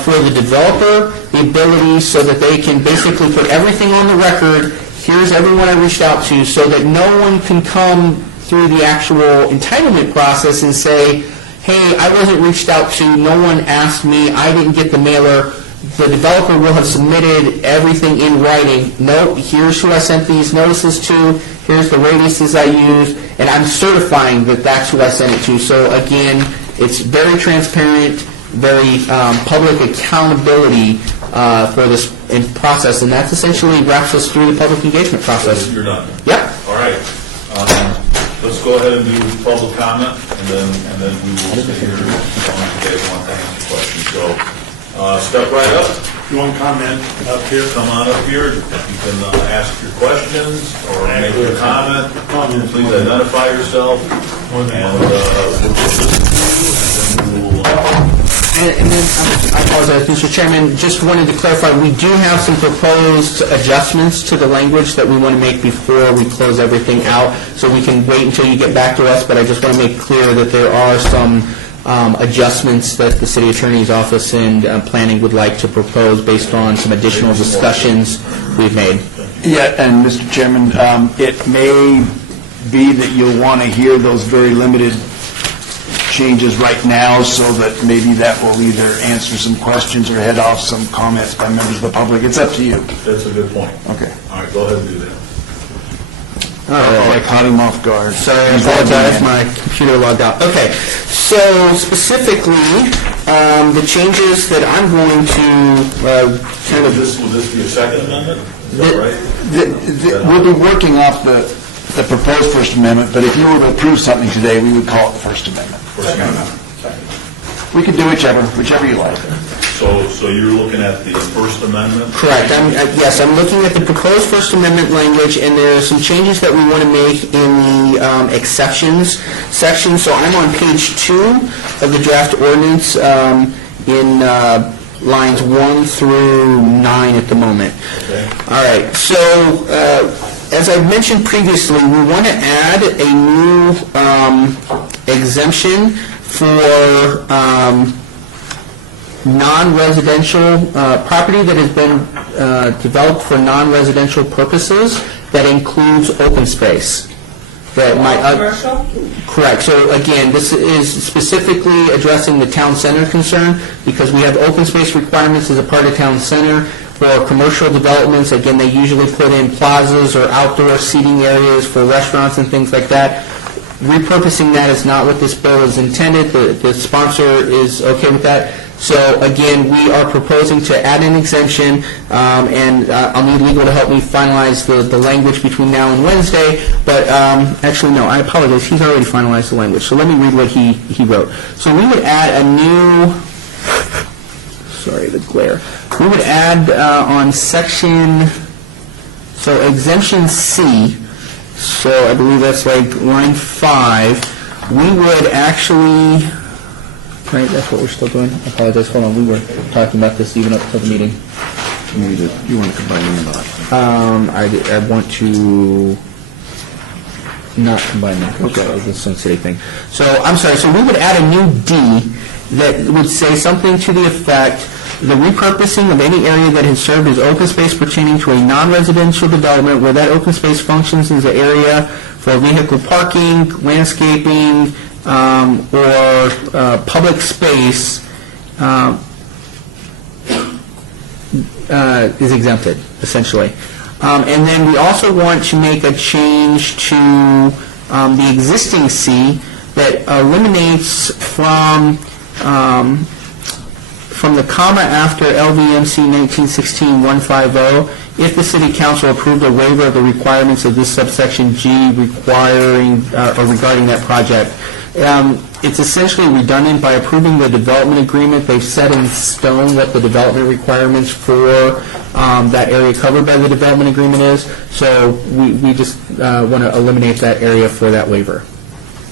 for the developer the ability so that they can basically put everything on the record. Here's everyone I reached out to, so that no one can come through the actual entitlement process and say, hey, I wasn't reached out to, no one asked me, I didn't get the mailer. The developer will have submitted everything in writing. No, here's who I sent these notices to, here's the radiuses I used, and I'm certifying that that's who I sent it to. So again, it's very transparent, very public accountability for this process, and that's essentially wraps us through the public engagement process. You're done? Yep. All right. Let's go ahead and do public comment, and then we will sit here if you want to answer questions. So, step right up. If you want to comment up here, Come on up here. You can ask your questions or make your comment. Please identify yourself, and we'll And then, I apologize, Mr. Chairman, just wanted to clarify, we do have some proposed adjustments to the language that we want to make before we close everything out, so we can wait until you get back to us, but I just want to make clear that there are some adjustments that the city attorney's office and planning would like to propose based on some additional discussions we've made. Yeah, and Mr. Chairman, it may be that you'll want to hear those very limited changes right now, so that maybe that will either answer some questions or head off some comments by members of the public. It's up to you. That's a good point. Okay. All right, go ahead and do that. I caught him off guard. Sorry, I apologize, my computer logged out. Okay, so specifically, the changes that I'm going to kind of... Will this be a second amendment? Is that right? We'll be working off the proposed First Amendment, but if you were to approve something today, we would call it the First Amendment. First amendment. We could do whichever you like. So you're looking at the First Amendment? Correct. Yes, I'm looking at the proposed First Amendment language, and there are some changes that we want to make in the exceptions section. So I'm on page 2 of the draft ordinance in lines 1 through 9 at the moment. Okay. All right. So as I mentioned previously, we want to add a new exemption for non-residential property that has been developed for non-residential purposes that includes open space. That might Commercial? Correct. So again, this is specifically addressing the town center concern because we have open space requirements as a part of town center. For commercial developments, again, they usually put in plazas or outdoor seating areas for restaurants and things like that. Repurposing that is not what this bill is intended. The sponsor is okay with that. So again, we are proposing to add an exemption, and I'll need legal to help me finalize the language between now and Wednesday. But actually, no, I apologize. He's already finalized the language. So let me read what he wrote. So we would add a new, sorry, the glare. We would add on section, so exemption C, so I believe that's like line 5, we would actually, right, that's what we're still doing? I apologize, hold on, we were talking about this even up till the meeting. You want to combine them or not? I want to not combine them, okay, it's a Sun City thing. So, I'm sorry, so we would add a new D that would say something to the effect, the repurposing of any area that has served as open space pertaining to a non-residential development where that open space functions as an area for vehicle parking, landscaping, or public space is exempted, essentially. And then we also want to make a change to the existing C that eliminates from the comma after LVMC 1916-150, if the city council approved a waiver of the requirements of this subsection G requiring or regarding that project. It's essentially redundant. By approving the development agreement, they've set in stone what the development requirements for that area covered by the development agreement is. So we just want to eliminate that area for that waiver.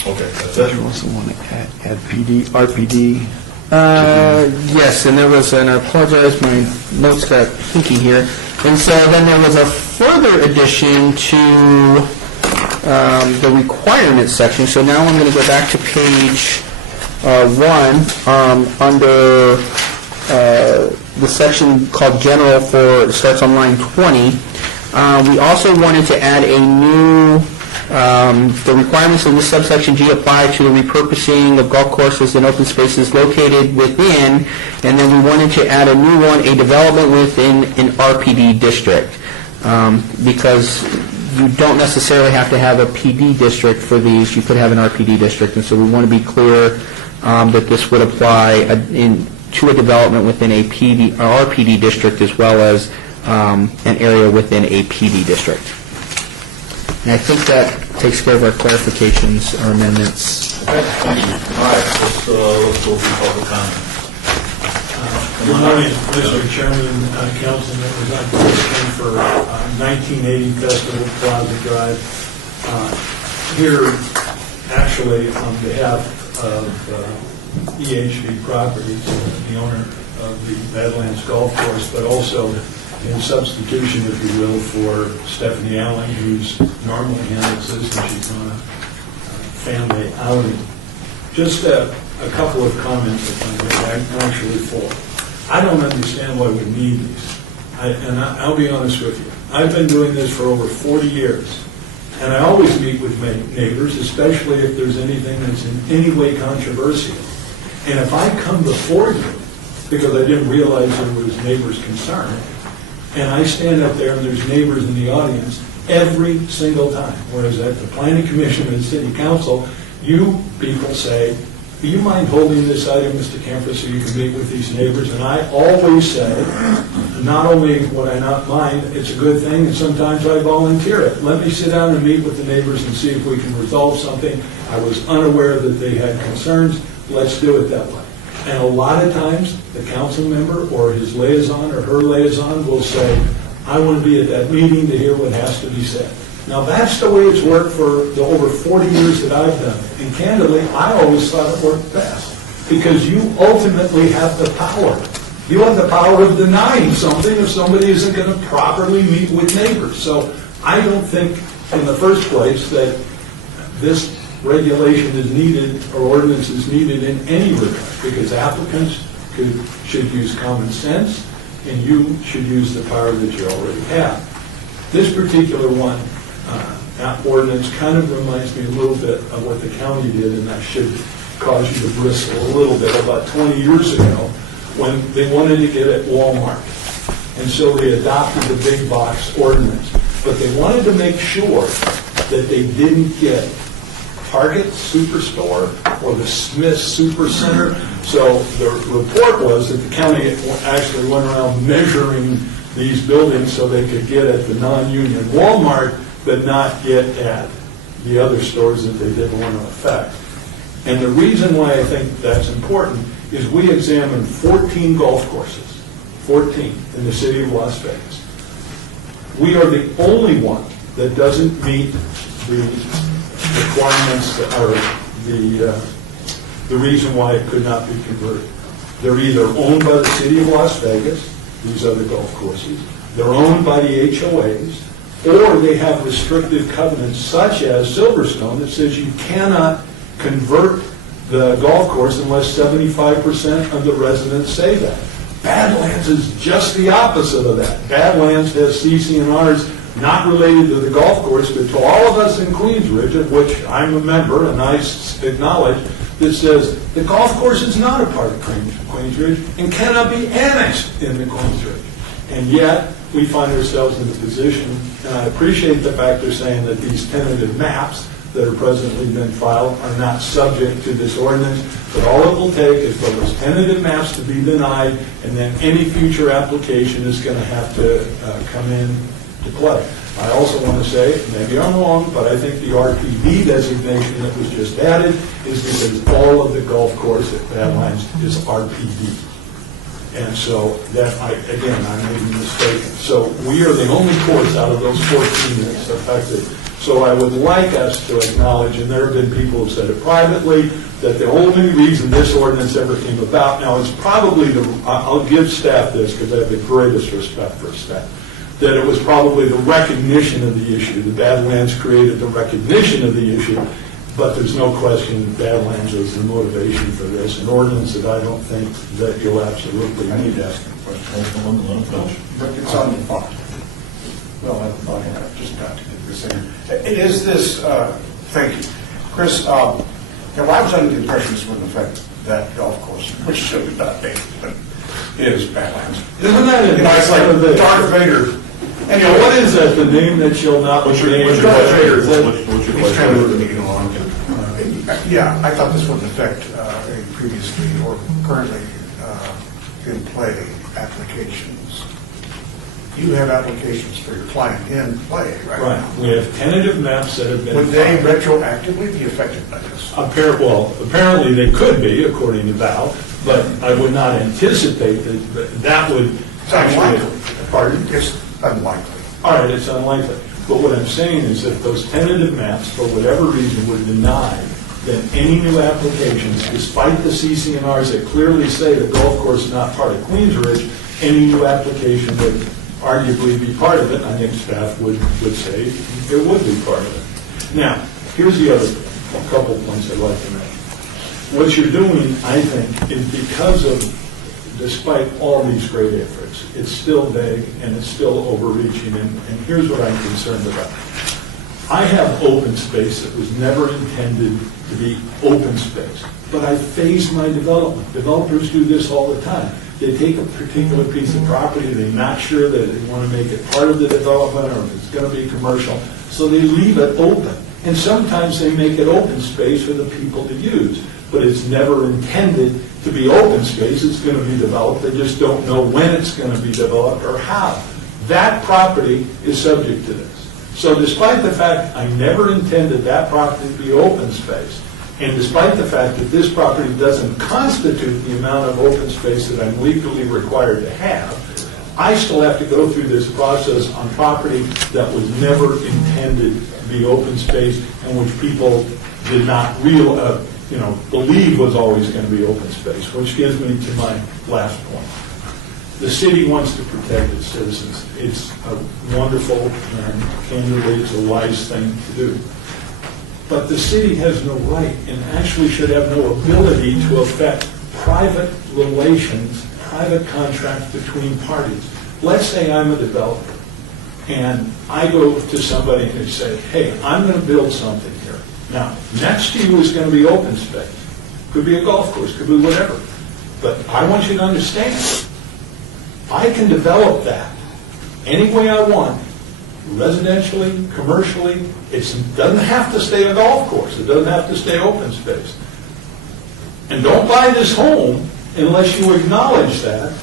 Okay, that's it. You also want to add RPD? Yes, and there was, and I apologize, my notes got hinky here. And so then there was a further addition to the requirements section. So now I'm going to go back to page 1 under the section called General for, it starts on line 20. We also wanted to add a new, the requirements of this subsection G apply to the repurposing of golf courses and open spaces located within, and then we wanted to add a new one, a development within an RPD district, because you don't necessarily have to have a PD district for these. You could have an RPD district, and so we want to be clear that this would apply to a development within a PD or RPD district as well as an area within a PD district. And I think that takes care of our clarifications or amendments. Okay, thank you. All right, let's go through public comment. Good morning, Mr. Chairman, council members. I'm petitioning for 1980 Festival Plaza Drive. Here, actually, on behalf of EHV Properties, the owner of the Badlands Golf Course, but also in substitution, if you will, for Stephanie Allen, who's normally handles this, and she's on a family outing. Just a couple of comments, if I may, actually four. I don't understand why we need these. I'll be honest with you. I've been doing this for over 40 years, and I always meet with my neighbors, especially if there's anything that's in any way controversial. And if I come before you, because I didn't realize there was neighbors concerned, and I stand up there and there's neighbors in the audience every single time, whereas at the planning commission and city council, you people say, do you mind holding this item, Mr. Camper, so you can meet with these neighbors? And I always say, not only would I not mind, it's a good thing, and sometimes I volunteer it. Let me sit down and meet with the neighbors and see if we can resolve something. I was unaware that they had concerns. Let's do it that way. And a lot of times, the council member or his liaison or her liaison will say, I want to be at that meeting to hear what has to be said. Now, that's the way it's worked for the over 40 years that I've done it. And candidly, I always thought it worked best, because you ultimately have the power. You have the power of denying something if somebody isn't going to properly meet with neighbors. So I don't think, in the first place, that this regulation is needed or ordinance is needed in any regard, because applicants should use common sense, and you should use the power that you already have. This particular one, that ordinance kind of reminds me a little bit of what the county did, and that should cause you to bristle a little bit, about 20 years ago, when they wanted to get at Walmart. And so they adopted the big box ordinance. But they wanted to make sure that they didn't get Target Superstore or the Smith Supercenter. So the report was that the county actually went around measuring these buildings so they could get at the non-union Walmart, but not get at the other stores that they didn't want to affect. And the reason why I think that's important is we examined 14 golf courses, 14 in the city of Las Vegas. We are the only one that doesn't meet the requirements that are the reason why it could not be converted. They're either owned by the city of Las Vegas, these other golf courses, they're owned by the HOAs, or they have restrictive covenants such as Silverstone that says you cannot convert the golf course unless 75% of the residents say that. Badlands is just the opposite of that. Badlands has CC&Rs not related to the golf course, but to all of us in Queensridge, of which I'm a member and I acknowledge, that says the golf course is not a part of Queensridge and cannot be annexed into Queensridge. And yet, we find ourselves in a position, and I appreciate the fact they're saying that these tentative maps that are presently been filed are not subject to this ordinance, but all it will take is for those tentative maps to be denied, and then any future application is going to have to come in to play. I also want to say, maybe I'm wrong, but I think the RPD designation that was just added is because all of the golf course at Badlands is RPD. And so that, again, I may be mistaken. So we are the only course out of those 14 that's affected. So I would like us to acknowledge, and there have been people who said it privately, that the only reason this ordinance ever came about, now it's probably I'll give staff this because I have the greatest respect for staff, that it was probably the recognition of the issue. The Badlands created the recognition of the issue, but there's no question that Badlands was the motivation for this, an ordinance that I don't think that you'll absolutely need to ask a question. But it's on the thought. Well, I thought I just got to get this in. It is this, thank you. Chris, why was I under the impression this wouldn't affect that golf course, which should not be, but it is Badlands. Isn't that You know, it's like Darth Vader. And what is that, the name that shall not be named? What's your He's trying to move the meeting along. Yeah, I thought this wouldn't affect any previously or currently in play applications. You have applications for your client in play right now. We have tentative maps that have been. Would they retroactively be affected by this? Apparently they could be, according to Val, but I would not anticipate that would. It's unlikely. Pardon? It's unlikely. All right, it's unlikely. But what I'm saying is that those tentative maps, for whatever reason, would deny that any new applications, despite the CC&Rs that clearly say the golf course is not part of Queensridge, any new application would arguably be part of it. I think staff would say it would be part of it. Now, here's the other couple points I'd like to make. what you're doing, I think, is because of, despite all these great efforts, it's still vague and it's still overreaching, and here's what I'm concerned about. I have open space that was never intended to be open space, but I phase my development. Developers do this all the time. They take a particular piece of property, they're not sure that they want to make it part of the development or if it's going to be commercial, so they leave it open. And sometimes they make it open space for the people to use, but it's never intended to be open space. It's going to be developed. They just don't know when it's going to be developed or how. That property is subject to this. So despite the fact I never intended that property to be open space, and despite the fact that this property doesn't constitute the amount of open space that I'm legally required to have, I still have to go through this process on property that was never intended to be open space and which people did not believe was always going to be open space, which gives me to my last point. The city wants to protect its citizens. It's a wonderful and candidly it's a wise thing to do. But the city has no right and actually should have no ability to affect private relations, private contracts between parties. Let's say I'm a developer and I go to somebody and say, hey, I'm going to build something here. Now, next to you is going to be open space. Could be a golf course, could be whatever. But I want you to understand, I can develop that any way I want, residentially, commercially. It doesn't have to stay a golf course. It doesn't have to stay open space. And don't buy this home unless you acknowledge that.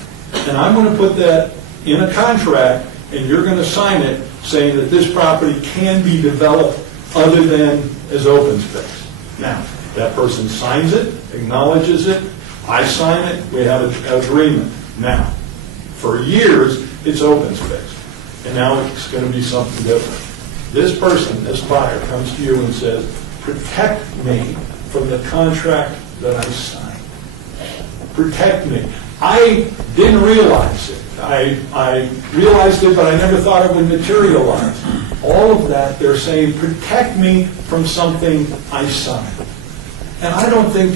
And I'm going to put that in a contract, and you're going to sign it saying that this property can be developed other than as open space. Now, that person signs it, acknowledges it, I sign it, we have an agreement. Now, for years, it's open space. And now it's going to be something different. This person, this buyer, comes to you and says, protect me from the contract that I signed. Protect me. I didn't realize it. I realized it, but I never thought it would materialize. All of that, they're saying, protect me from something I signed. And I don't think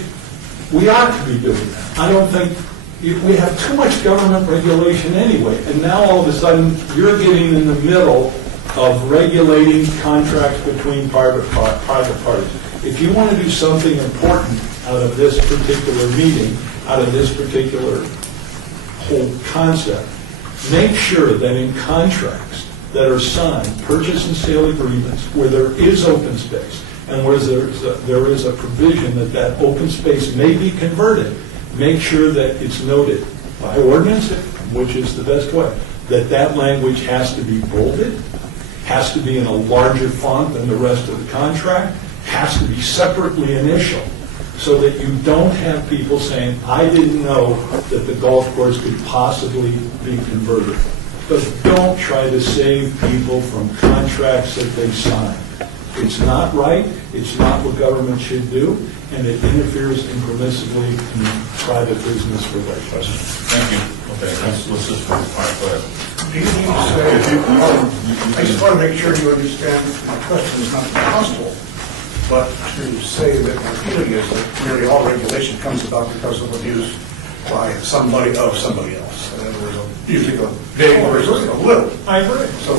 we ought to be doing that. I don't think we have too much government regulation anyway, and now all of a sudden you're getting in the middle of regulating contracts between private parties. If you want to do something important out of this particular meeting, out of this particular whole concept, make sure that in contracts that are signed, purchase and sale agreements, where there is open space and where there is a provision that that open space may be converted, make sure that it's noted by ordinance, which is the best way, that that language has to be bolded, has to be in a larger font than the rest of the contract, has to be separately initialed, so that you don't have people saying, I didn't know that the golf course could possibly be converted. But don't try to save people from contracts that they sign. It's not right, it's not what government should do, and it interferes impermissibly in private business relations. Thank you. Okay, let's just, all right, go ahead. Do you mean to say, I just want to make sure you understand, my question is not to be hostile, but to say that my feeling is that nearly all regulation comes about because of abuse by somebody of somebody else. In other words, usually a big versus a little. I agree. So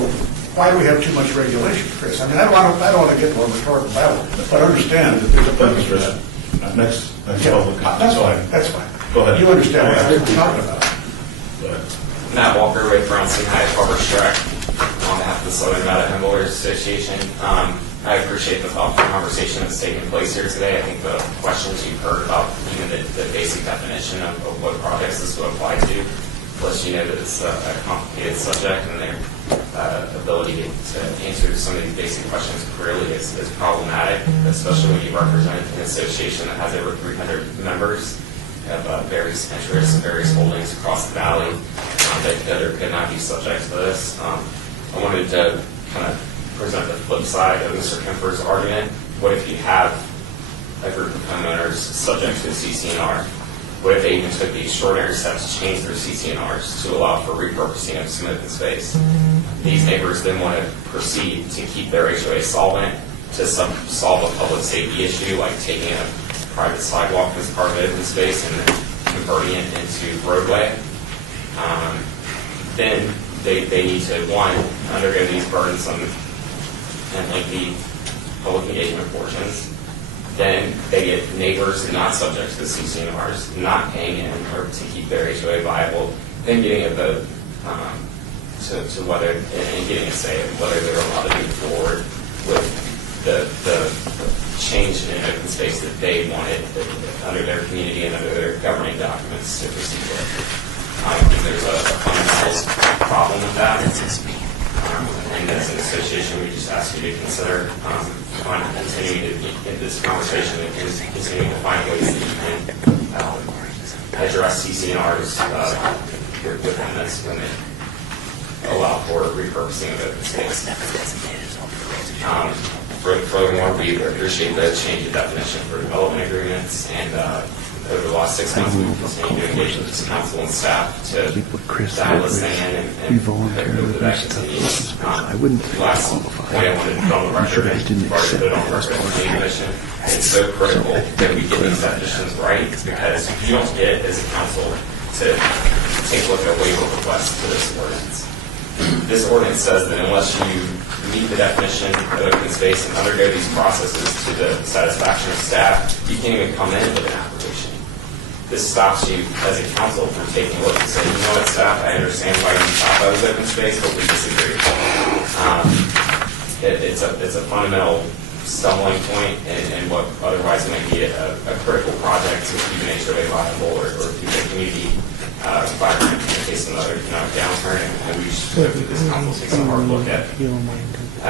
why do we have too much regulation, Chris? I mean, I don't want to get into a rhetorical battle, but understand that there's a purpose for that. Next Yeah, public comment. that's fine, that's fine. Go ahead. You understand what I'm talking about. Go ahead. Matt Walker with Bronson High Harbor Streck on behalf of the Southern Nevada Home Builders Association. I appreciate the thoughtful conversation that's taking place here today. I think the questions you've heard about even the basic definition of what projects this would apply to lets you know that it's a complicated subject, and their ability to answer some of these basic questions clearly is problematic, especially when you represent an association that has over 300 members, have various interests and various holdings across the valley that could or could not be subject to this. I wanted to kind of present the flip side of Mr. Kemper's argument. What if you have a group of homeowners subject to a CC&R? What if they even took the extraordinary steps to change their CC&Rs to allow for repurposing of some open space? These neighbors then want to proceed to keep their HOA solvent to solve a public safety issue, like taking a private sidewalk as part of open space and then converting it into roadway. Then they need to, one, undergo these burdensome and lengthy public engagement portions. Then they get neighbors not subject to the CCNRs, not paying in or to keep their HOA viable, then getting a vote to whether, and getting a say of whether they're allowed to move forward with the change in open space that they wanted under their community and under their governing documents to proceed with. I think there's a fundamental problem with that. And as an association, we just ask you to consider on continuing to get this conversation and continuing to find ways that you can address CCNRs within this when they allow for repurposing of open space. Furthermore, we appreciate the change of definition for development agreements, and over the last 6 months, we've continued to engage with this council and staff to dial this thing in and hope that that continues. Last point I wanted to put on the record, before I put it on the record, the commission, it's so critical that we get these definitions right, because you don't get, as a council, to take a look at a waiver request to this ordinance. This ordinance says that unless you meet the definition of open space and undergo these processes to the satisfaction of staff, you can't even come in with an application. This stops you as a council from taking a look and saying, you know what, staff, I understand why you thought that was open space, but we disagree. It's a fundamental stumbling point in what otherwise might be a critical project to keep an HOA viable or keep the community vibrant in the case of another economic downturn. And we should hope that this council takes a hard look at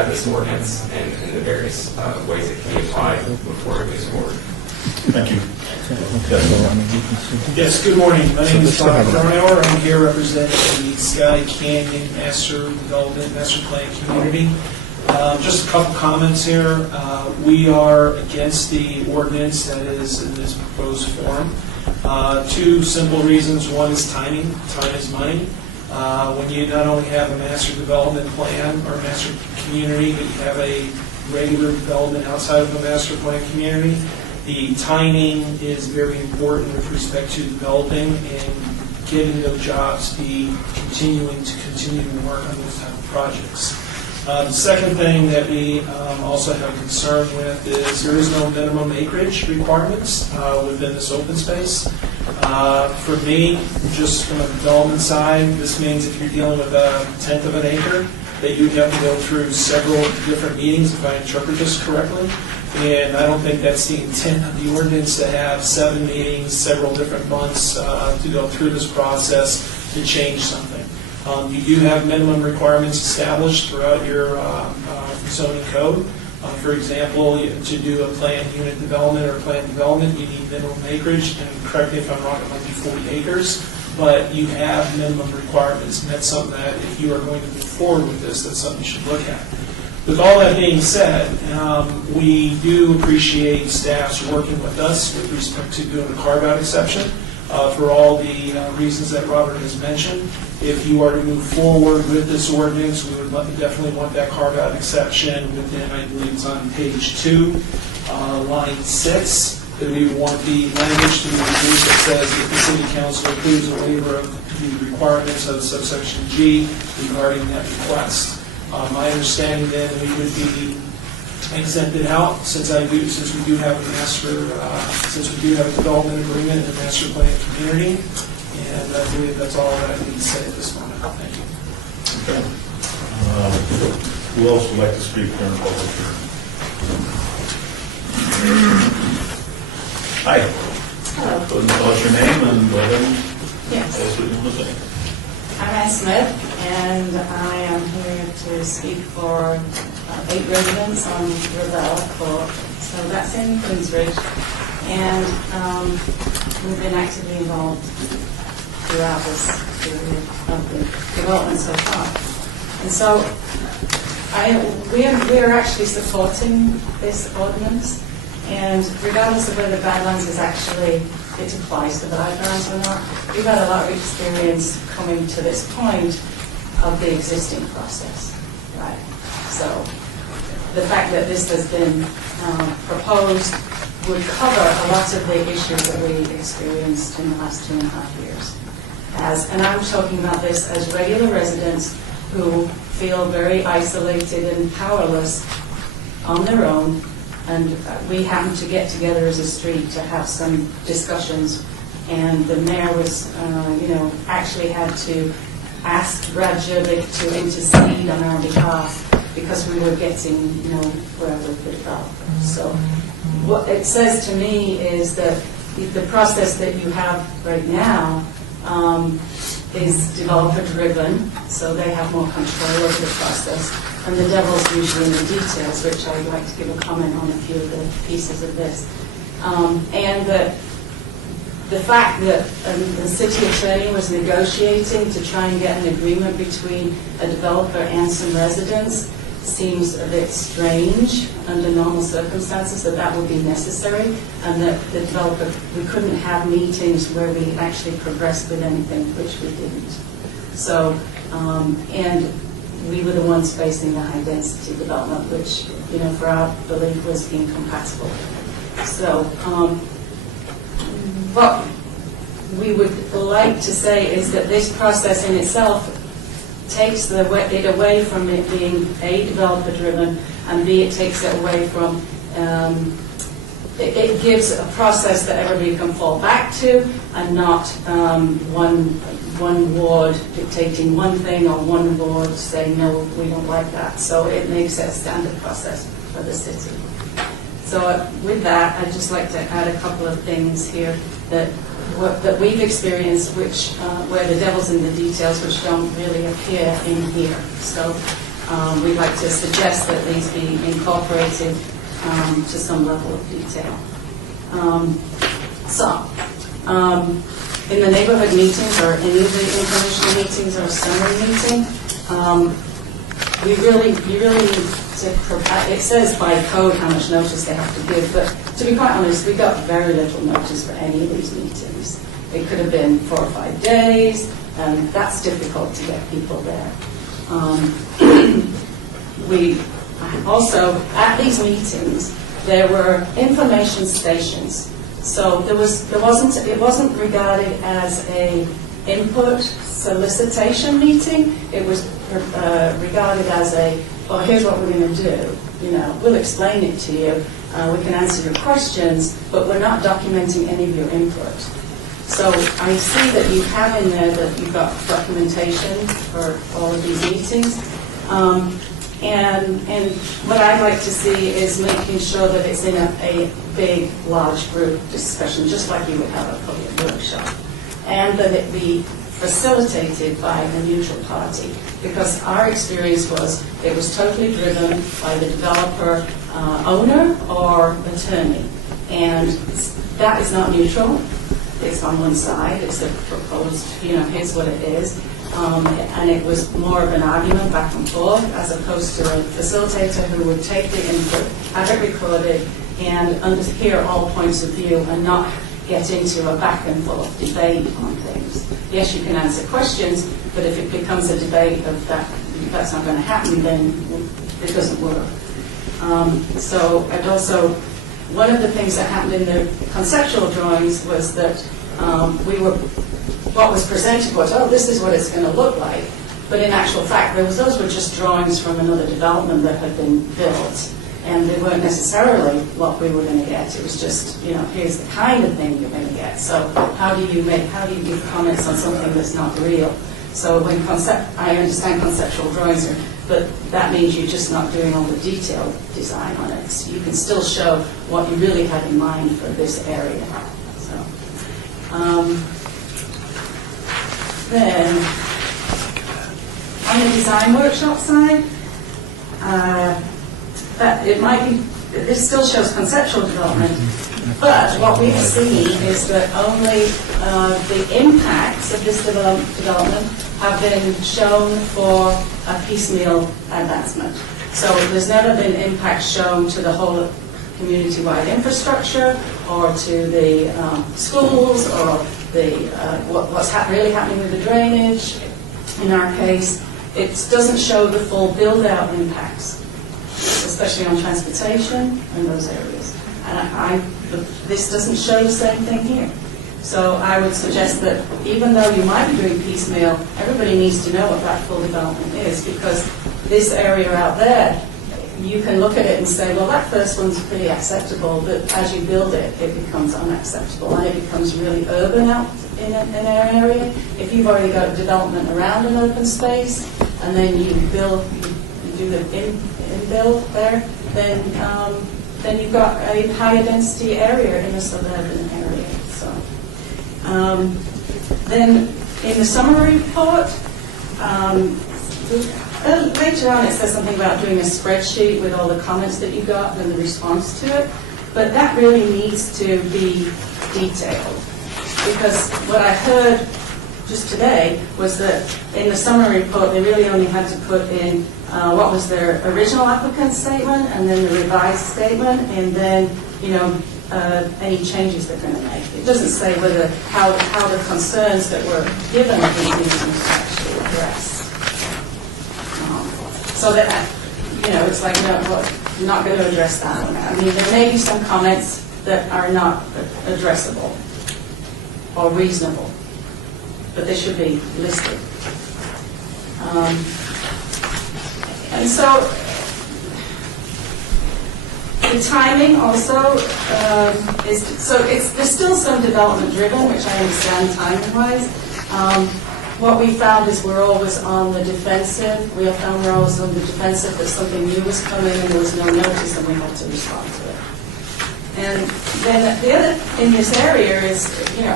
this ordinance and the various ways it can be applied before it moves forward. Thank you. Yes, good morning. My name is Bob Cronauer. I'm here representing the Sky Canyon Master Development Master Plan Community. Just a couple comments here. We are against the ordinance that is in this proposed form. Two simple reasons. One is timing. Time is money. When you not only have a master development plan or a master community, but you have a regular development outside of a master plan community, the timing is very important with respect to developing and getting those jobs to be continuing to work on those type of projects. The second thing that we also have concern with is there is no minimum acreage requirements within this open space. For me, just from a development side, this means if you're dealing with a tenth of an acre, that you have to go through several different meetings, if I interpret this correctly. And I don't think that's the intent of the ordinance, to have 7 meetings, several different months to go through this process to change something. You do have minimum requirements established throughout your zoning code. For example, to do a planned unit development or planned development, you need minimum acreage, and correct me if I'm wrong, it might be 40 acres, but you have minimum requirements, and that's something that if you are going to move forward with this, that's something you should look at. With all that being said, we do appreciate staff's working with us with respect to doing a carve-out exception for all the reasons that Robert has mentioned. If you are to move forward with this ordinance, we would definitely want that carve-out exception within, I believe it's on page 2, line 6, that we would want the language to be reduced that says if the city council approves a waiver of the requirements of subsection G regarding that request. My understanding then we would be exempted out since we do have a development agreement and a master plan community, and I believe that's all that I need to say at this moment. Thank you. Okay. Who else would like to speak during public hearing? Hi. Hello. Go ahead and tell us your name and go ahead and Yes. tell us what you want to say. I'm Ann Smith, and I am here to speak for 8 residents on Rivella Court. So that's in Queensbridge, and we've been actively involved throughout this period of the development so far. And so we are actually supporting this ordinance, and regardless of whether Badlands is actually it applies to the Badlands or not, we've had a lot of experience coming to this point of the existing process, right? So the fact that this has been proposed would cover a lot of the issues that we experienced in the last 2.5 years. And I'm talking about this as regular residents who feel very isolated and powerless on their own, and we happened to get together as a street to have some discussions, and the mayor was, actually had to ask Brad Jervik to intercede on our behalf because we were getting nowhere with the developers. So what it says to me is that the process that you have right now is developer-driven, so they have more control over the process, and the devil's usually in the details, which I'd like to give a comment on a few of the pieces of this. And the fact that the city attorney was negotiating to try and get an agreement between a developer and some residents seems a bit strange under normal circumstances, that would be necessary, and that the developer, we couldn't have meetings where we actually progressed with anything, which we didn't. So, and we were the ones facing the high-density development, which, for our belief was incompatible. So, what we would like to say is that this process in itself takes it away from it being A, developer-driven, and B, it takes it away from, it gives a process that everybody can fall back to, and not one ward dictating one thing, or one ward saying, no, we don't like that. So it makes it a standard process for the city. So with that, I'd just like to add a couple of things here that we've experienced, where the devil's in the details, which don't really appear in here. So we'd like to suggest that these be incorporated to some level of detail. In the neighborhood meetings, or any of the informational meetings or summary meeting, you really need to provide, it says by code how much notice they have to give, but to be quite honest, we got very little notice for any of these meetings. It could have been 4 or 5 days, and that's difficult to get people there. We also, at these meetings, there were information stations. So it wasn't regarded as a input solicitation meeting. It was regarded as well, here's what we're going to do. We'll explain it to you. We can answer your questions, but we're not documenting any of your input. So I see that you have in there that you've got documentation for all of these meetings. And what I'd like to see is making sure that it's in a big, large group discussion, just like you would have a public workshop, and that it be facilitated by a neutral party, because our experience was it was totally driven by the developer owner or attorney, and that is not neutral. It's on one side. It's a proposed, here's what it is. And it was more of an argument back and forth, as opposed to a facilitator who would take the input, have it recorded, and hear all points of view, and not get into a back and forth debate on things. Yes, you can answer questions, but if it becomes a debate of that's not going to happen, then it doesn't work. And also, one of the things that happened in the conceptual drawings was that what was presented was, this is what it's going to look like. But in actual fact, those were just drawings from another development that had been built. And they weren't necessarily what we were going to get. It was just, here's the kind of thing you're going to get. So how do you give comments on something that's not real? So I understand conceptual drawings, but that means you're just not doing all the detailed design on it. So you can still show what you really had in mind for this area. So. Then, on the design workshop side, this still shows conceptual development, but what we've seen is that only the impacts of this development have been shown for a piecemeal advancement. So there's never been impact shown to the whole community-wide infrastructure, or to the schools, or what's really happening with the drainage. In our case, it doesn't show the full build-out impacts, especially on transportation and those areas. And but this doesn't show the same thing here. So I would suggest that even though you might be doing piecemeal, everybody needs to know what that full development is, because this area out there, you can look at it and say, well, that first one's pretty acceptable, but as you build it, it becomes unacceptable, and it becomes really urban out in an area. If you've already got development around an open space, and then you build, you do the in-build there, then you've got a higher density area in a suburban area. So, then in the summary report, later on it says something about doing a spreadsheet with all the comments that you got and the response to it, but that really needs to be detailed, because what I heard just today was that in the summary report they really only had to put in what was their original applicant statement and then the revised statement, and then any changes they're going to make. It doesn't say whether how the concerns that were given at these meetings were actually addressed. So that, it's like, no, we're not going to address that one. I mean, there may be some comments that are not addressable or reasonable, but they should be listed. And so, the timing also there's still some development driven, which I understand timing-wise. What we found is we're always on the defensive. We have found we're always on the defensive that something new was coming and there was no notice and we had to respond to it. And then the other in this area is,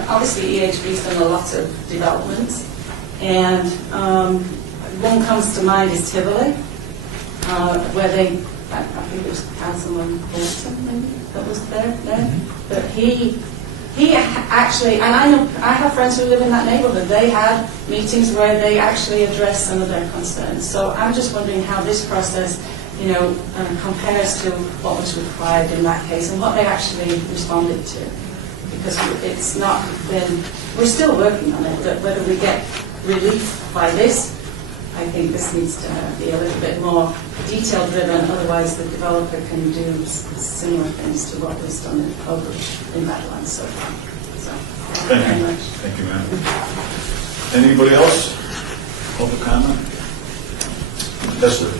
obviously EHB's done a lot of developments, and one comes to mind is Tivoli, where I think it was Councilman Bolton maybe that was there. But he actually, and I have friends who live in that neighborhood, they had meetings where they actually addressed some of their concerns. So I'm just wondering how this process, compares to what was required in that case and what they actually responded to. Because it's not been, we're still working on it, but whether we get relief by this, I think this needs to be a little bit more detail driven, otherwise the developer can do similar things to what was done in Badlands so far. So, thank you very much. Thank you, ma'am. Anybody else? Public comment? Yes, sir.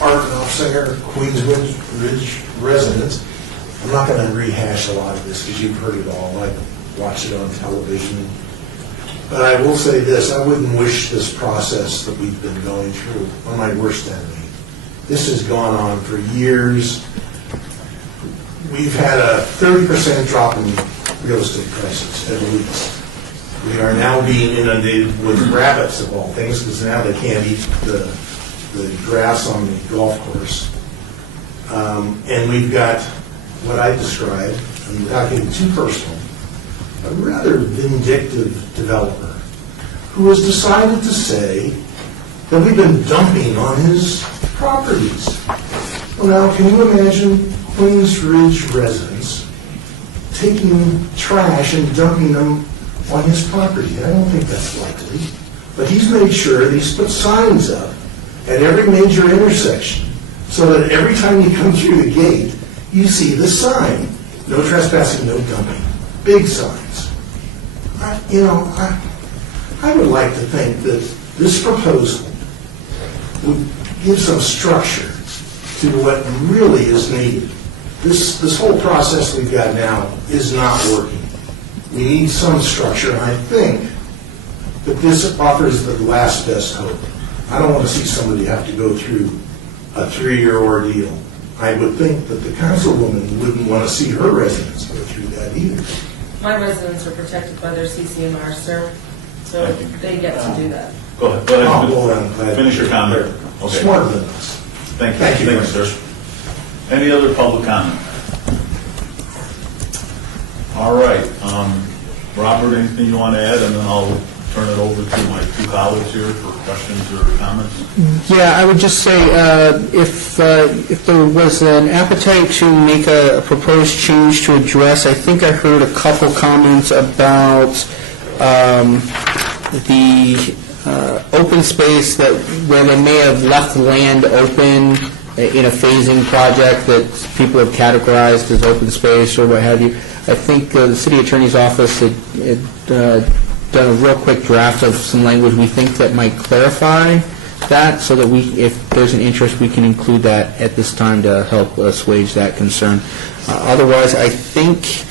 Art Knopfsinger, Queensridge resident. I'm not going to rehash a lot of this because you've heard it all. I've watched it on television. But I will say this, I wouldn't wish this process that we've been going through on my worst enemy. This has gone on for years. We've had a 30% drop in real estate prices, at least. We are now being inundated with rabbits of all things, because now they can't eat the grass on the golf course. And we've got what I describe, and without getting too personal, a rather vindictive developer who has decided to say that we've been dumping on his properties. Well, now, can you imagine Queensridge residents taking trash and dumping them on his property? I don't think that's likely. But he's made sure that he's put signs up at every major intersection so that every time you come through the gate, you see the sign. No trespassing, no dumping. Big signs. I would like to think that this proposal would give some structure to what really is needed. This whole process we've got now is not working. We need some structure, and I think that this offers the last best hope. I don't want to see somebody have to go through a 3-year ordeal. I would think that the councilwoman wouldn't want to see her residents go through that either. My residents are protected by their CCMR, sir, so they get to do that. Go ahead. I'm glad. Finish your comment. Okay. Smarter than us. Thank you. Thank you, sir. Any other public comment? All right. Robert, anything you want to add? And then I'll turn it over to my two colleagues here for questions or comments. Yeah, I would just say if there was an appetite to make a proposed change to address, I think I heard a couple comments about the open space where they may have left land open in a phasing project that people have categorized as open space or what have you. I think the city attorney's office had done a real quick draft of some language we think that might clarify that, so that we, if there's an interest, we can include that at this time to help assuage that concern. Otherwise, I think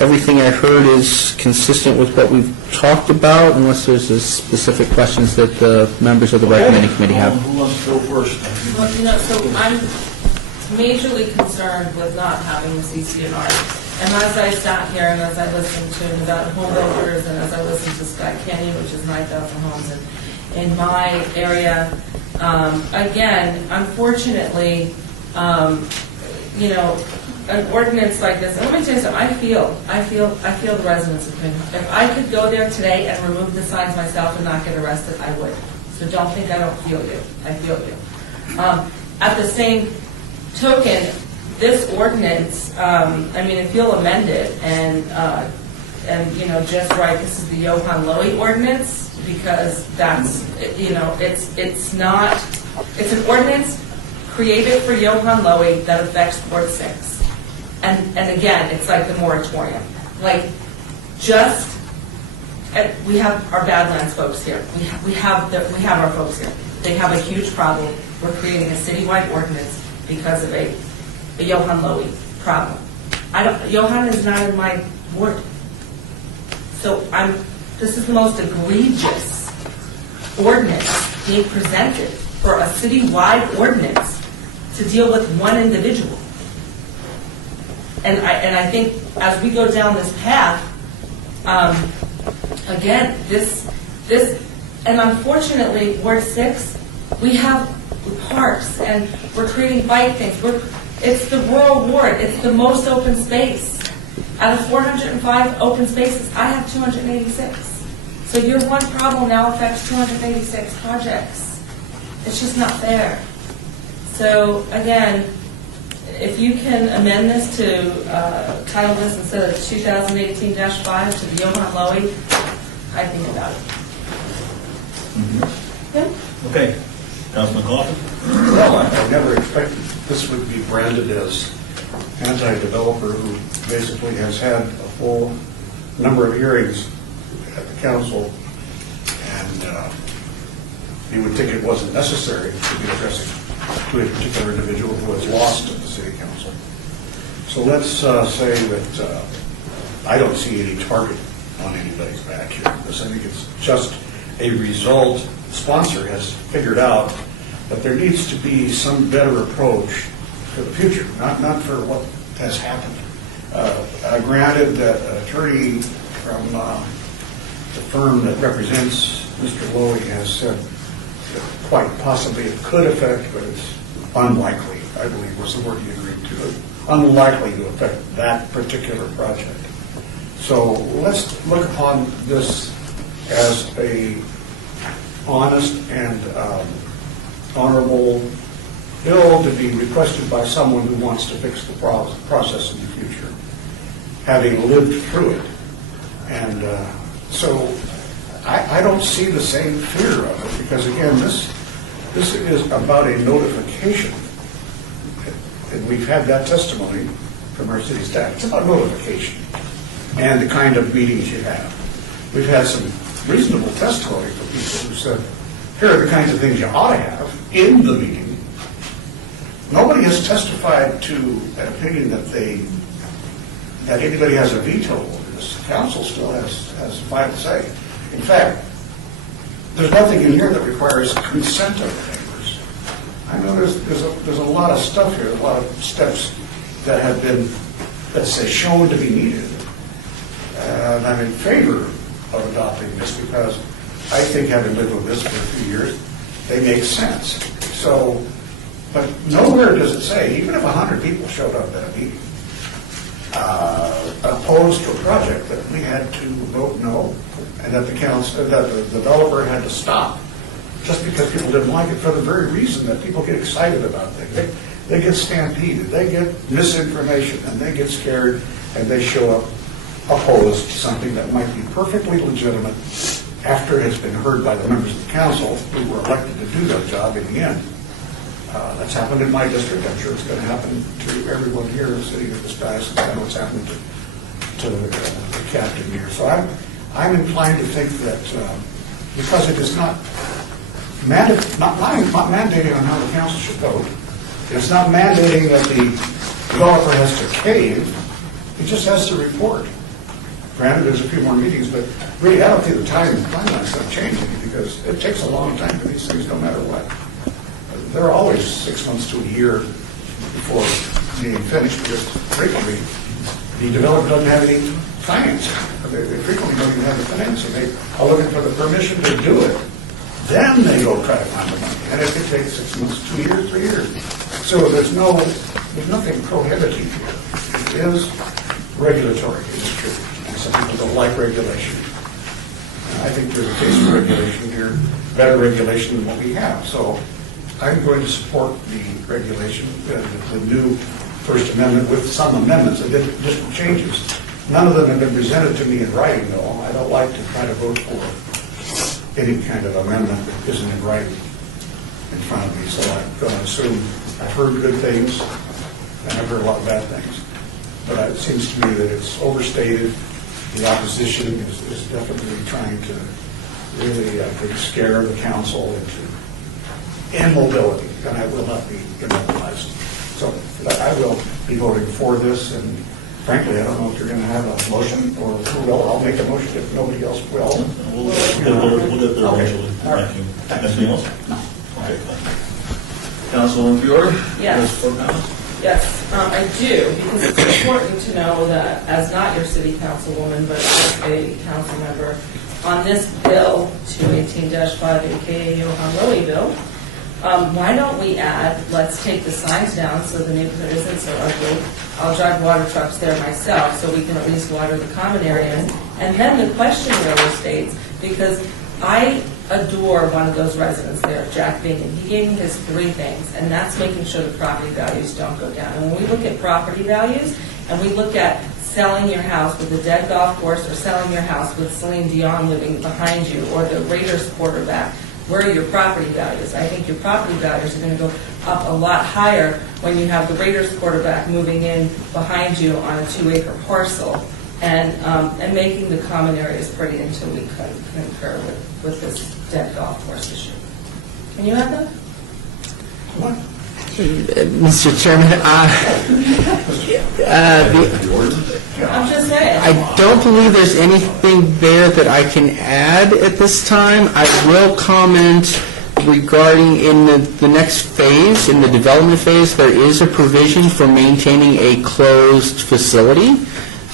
everything I heard is consistent with what we've talked about, unless there's specific questions that the members of the recommending committee have. Who wants to go first? Well, so I'm majorly concerned with not having the CCNR. And as I sat here and as I listened to about home builders and as I listened to Sky Canyon, which is 9,000 homes in my area, again, unfortunately, an ordinance like this, and let me tell you something, I feel the residents' opinion. If I could go there today and remove the signs myself and not get arrested, I would. So don't think I don't feel you. I feel you. At the same token, this ordinance, if you'll amend it and just write, this is the Johan Lowy ordinance, because that's, it's an ordinance created for Johan Lowy that affects Ward 6. And again, it's like the moratorium. Like, we have our Badlands folks here. We have our folks here. They have a huge problem. We're creating a citywide ordinance because of a Johan Lowy problem. Johan is not in my ward. So this is the most egregious ordinance being presented for a citywide ordinance to deal with one individual. And I think as we go down this path, again, this, and unfortunately, Ward 6, we have parks and we're creating bike things. It's the rural ward. It's the most open space. Out of 405 open spaces, I have 286. So your one problem now affects 286 projects. It's just not fair. So again, if you can amend this to title this instead of 2018-5 to the Johan Lowy, I think about it. Yeah. Okay. Councilman Coffin? Well, I never expected this would be branded as anti-developer who basically has had a full number of hearings at the council, and you would think it wasn't necessary to be addressing to a particular individual who has lost at the city council. So let's say that I don't see any target on anybody's back here. I think it's just a result. The sponsor has figured out that there needs to be some better approach for the future, not for what has happened. Granted that an attorney from the firm that represents Mr. Lowy has said that quite possibly it could affect, but it's unlikely, I believe was the word he agreed to, unlikely to affect that particular project. So let's look upon this as a honest and honorable bill to be requested by someone who wants to fix the process in the future, having lived through it. And so I don't see the same fear of it, because again, this is about a notification. And we've had that testimony from our city staff. It's about notification and the kind of meetings you have. We've had some reasonable testimony from people who said, here are the kinds of things you ought to have in the meeting. Nobody has testified to an opinion that anybody has a veto over this. The council still has final say. In fact, there's nothing in here that requires consent of the neighbors. I know there's a lot of stuff here, a lot of steps that have been, let's say, shown to be needed. And I'm in favor of adopting this because I think, having lived with this for a few years, they make sense. So, but nowhere does it say, even if 100 people showed up at a meeting, opposed to a project, that we had to vote no, and that the developer had to stop just because people didn't like it, for the very reason that people get excited about things. They get stampeded, they get misinformation, and they get scared, and they show up opposed to something that might be perfectly legitimate after it has been heard by the members of the council who were elected to do their job in the end. That's happened in my district. I'm sure it's going to happen to everyone here sitting at this dais. I know it's happened to the captain here. So I'm inclined to think that because it is not mandating on how the council should vote, it's not mandating that the developer has to cave, it just has to report. Granted, there's a few more meetings, but really, I don't think the timeline's going to change any, because it takes a long time for these things, no matter what. They're always 6 months to a year before being finished, because frequently, the developer doesn't have any finance. They frequently don't even have the financing. They are looking for the permission to do it. Then they go try to find the money. And it could take 6 months, 2 years, 3 years. So there's nothing prohibiting here. It is regulatory, it is true. And some people don't like regulation. And I think there's a case for regulation here, better regulation than what we have. So I'm going to support the regulation, the new First Amendment with some amendments and additional changes. None of them have been presented to me in writing, though. I don't like to try to vote for any kind of amendment that isn't in writing in front of me. So I'm going to assume I've heard good things and I've heard a lot of bad things. But it seems to me that it's overstated. The opposition is definitely trying to really scare the council into immobility, and I will not be immobilized. So I will be voting for this, and frankly, I don't know if you're going to have a motion, or who will. I'll make a motion if nobody else will. We'll get there Okay. eventually. All right. Thank you. Anything else? No. Okay, thank you. Councilwoman Fiore? Yes. For comments? Yes, I do, because it's important to know that as not your city councilwoman, but as a council member, on this bill, 218-5, aka Johan Lilly bill, why don't we add, let's take the signs down so the neighborhood isn't so ugly. I'll drive water trucks there myself so we can at least water the common areas. And then the question really states, because I adore one of those residents there, Jack Bingham. He gave me his 3 things, and that's making sure the property values don't go down. And when we look at property values, and we look at selling your house with a dead golf course, or selling your house with Celine Dion living behind you, or the Raiders quarterback, where are your property values? I think your property values are going to go up a lot higher when you have the Raiders quarterback moving in behind you on a 2-acre parcel, and making the common areas pretty until we concur with this dead golf course issue. Can you have that? What? Mr. Chairman, I'm just saying. I don't believe there's anything there that I can add at this time. I will comment regarding in the next phase, in the development phase, there is a provision for maintaining a closed facility.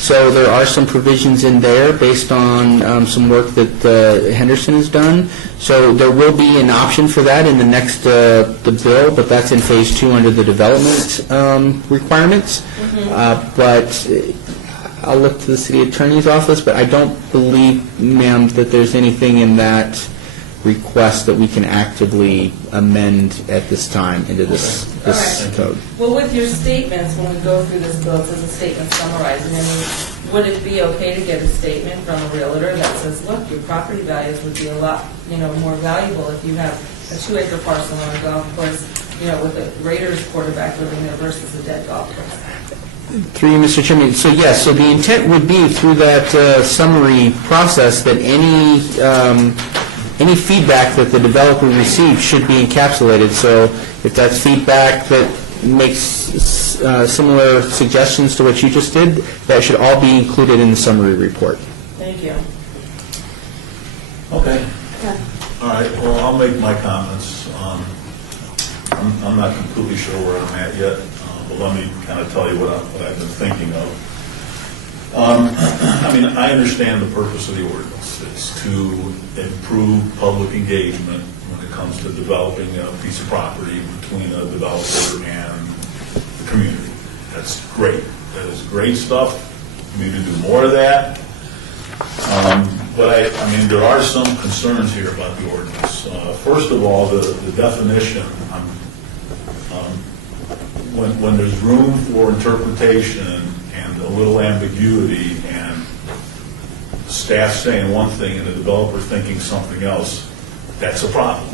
So there are some provisions in there based on some work that Henderson has done. So there will be an option for that in the next the bill, but that's in phase 2 under the development requirements. But I'll look to the city attorney's office, but I don't believe, ma'am, that there's anything in that request that we can actively amend at this time into this code. Well, with your statements, when we go through this bill, it says a statement summarizing. I mean, would it be okay to get a statement from a realtor that says, look, your property values would be a lot, more valuable if you have a 2-acre parcel on a golf course, with a Raiders quarterback living there versus a dead golf course? Through you, Mr. Chairman. So yes, so the intent would be through that summary process that any feedback that the developer receives should be encapsulated. So if that's feedback that makes similar suggestions to what you just did, that should all be included in the summary report. Thank you. Okay. All right, well, I'll make my comments. I'm not completely sure where I'm at yet, but let me kind of tell you what I've been thinking of. I mean, I understand the purpose of the ordinance. It's to improve public engagement when it comes to developing a piece of property between a developer and the community. That's great. That is great stuff. We need to do more of that. But I mean, there are some concerns here about the ordinance. First of all, the definition. When there's room for interpretation and a little ambiguity, and staff saying one thing and the developer thinking something else, that's a problem,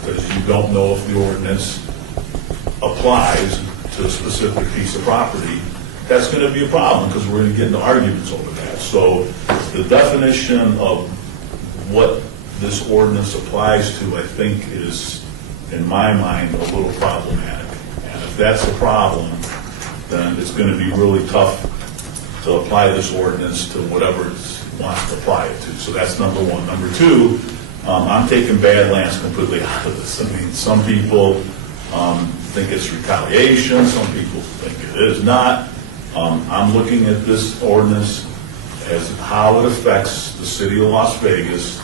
because you don't know if the ordinance applies to a specific piece of property, that's going to be a problem, because we're going to get into arguments over that. So the definition of what this ordinance applies to, I think, is, in my mind, a little problematic. And if that's a problem, then it's going to be really tough to apply this ordinance to whatever it wants to apply it to. So that's number one. Number two, I'm taking Badlands completely out of this. I mean, some people think it's retaliation, some people think it is not. I'm looking at this ordinance as how it affects the city of Las Vegas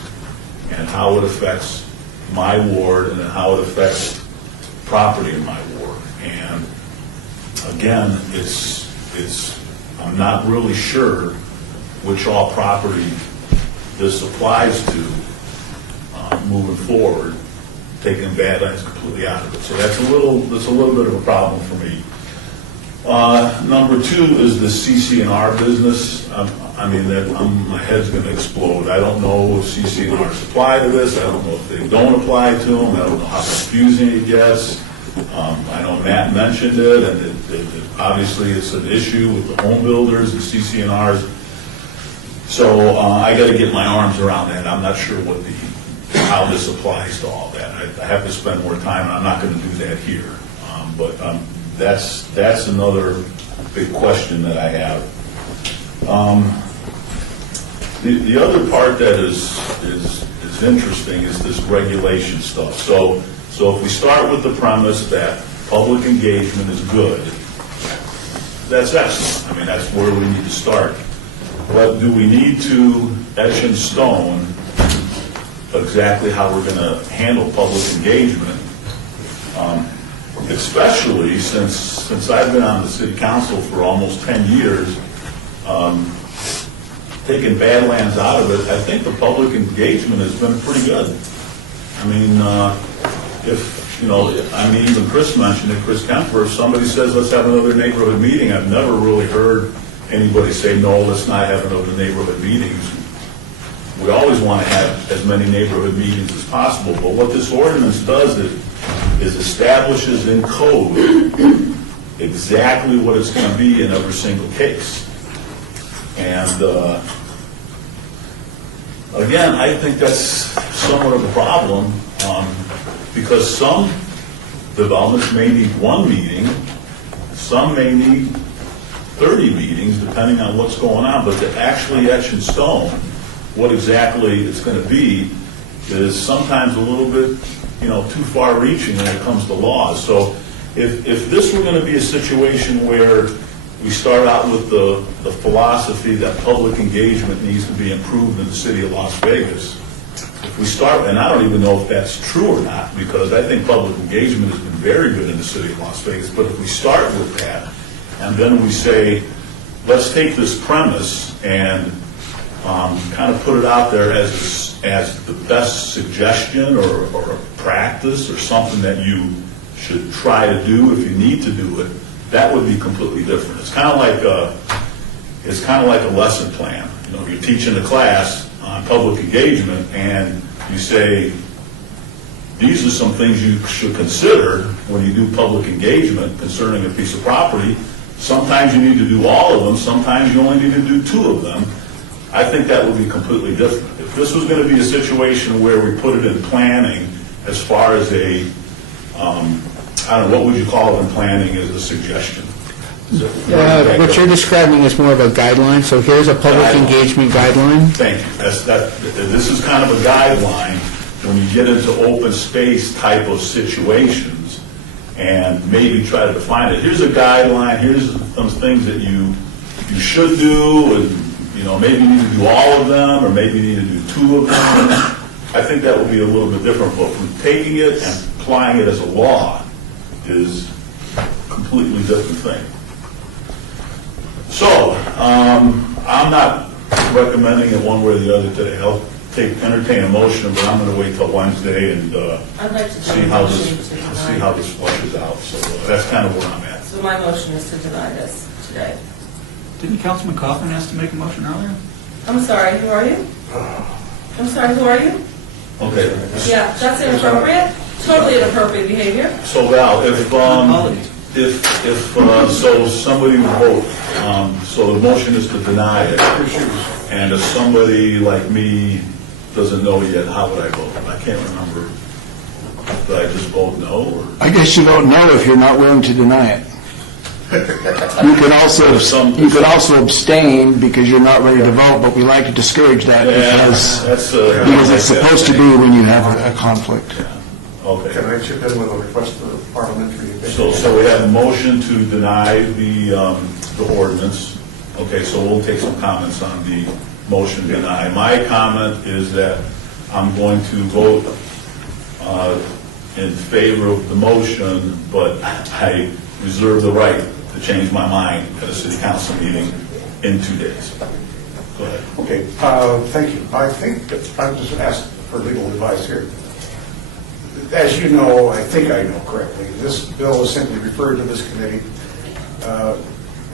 and how it affects my ward and then how it affects property in my ward. And again, I'm not really sure which all property this applies to moving forward, taking Badlands completely out of it. So that's a little bit of a problem for me. Number two is the CC&R business. I mean, my head's going to explode. I don't know if CC&Rs apply to this. I don't know if they don't apply to them. I don't know how confusing it gets. I know Matt mentioned it, and obviously it's an issue with the home builders and CC&Rs. So I got to get my arms around that. I'm not sure how this applies to all that. I have to spend more time, and I'm not going to do that here. But that's another big question that I have. The other part that is interesting is this regulation stuff. So if we start with the premise that public engagement is good, that's excellent. I mean, that's where we need to start. But do we need to etch in stone exactly how we're going to handle public engagement? Especially since I've been on the city council for almost 10 years, taking Badlands out of it, I think the public engagement has been pretty good. I mean, even Chris mentioned it, Chris Kemper, if somebody says, let's have another neighborhood meeting, I've never really heard anybody say, no, let's not have another neighborhood meetings. We always want to have as many neighborhood meetings as possible, but what this ordinance does is establishes in code exactly what it's going to be in every single case. And again, I think that's somewhat of a problem, because some developments may need one meeting, some may need 30 meetings, depending on what's going on, but to actually etch in stone what exactly it's going to be is sometimes a little bit, too far-reaching when it comes to laws. So if this were going to be a situation where we start out with the philosophy that public engagement needs to be improved in the city of Las Vegas, if we start, and I don't even know if that's true or not, because I think public engagement has been very good in the city of Las Vegas, but if we start with that, and then we say, let's take this premise and kind of put it out there as the best suggestion or a practice or something that you should try to do if you need to do it, that would be completely different. It's kind of like a lesson plan. You're teaching a class on public engagement, and you say, these are some things you should consider when you do public engagement concerning a piece of property. Sometimes you need to do all of them, sometimes you only need to do 2 of them. I think that would be completely different. If this was going to be a situation where we put it in planning as far as what would you call it in planning as a suggestion? What you're describing is more of a guideline, so here's a public engagement guideline. Thank you. This is kind of a guideline when you get into open space type of situations and maybe try to define it. Here's a guideline, here's some things that you should do, and maybe you need to do all of them, or maybe you need to do 2 of them. I think that would be a little bit different, but taking it and applying it as a law is a completely different thing. So, I'm not recommending it one way or the other today. I'll entertain a motion, but I'm going to wait till Wednesday and I'd like to see how this flushes out. So that's kind of where I'm at. So my motion is to deny this today. Didn't Councilman Kaufman ask to make a motion earlier? I'm sorry, who are you? I'm sorry, who are you? Okay. Yeah, that's inappropriate. totally inappropriate behavior. So Val, so somebody would vote, so the motion is to deny it, and if somebody like me doesn't know yet, how would I vote? I can't remember. Did I just vote no, or? I guess you don't know if you're not willing to deny it. You could also abstain because you're not ready to vote, but we like to discourage that because it's supposed to be when you have a conflict. Okay. Can I chip in with a request for parliamentary? So we have a motion to deny the ordinance. Okay, so we'll take some comments on the motion to deny. My comment is that I'm going to vote in favor of the motion, but I reserve the right to change my mind at a city council meeting in 2 days. Go ahead. Okay, thank you. I think that I'm just asked for legal advice here. As you know, I think I know correctly, this bill is simply referred to this committee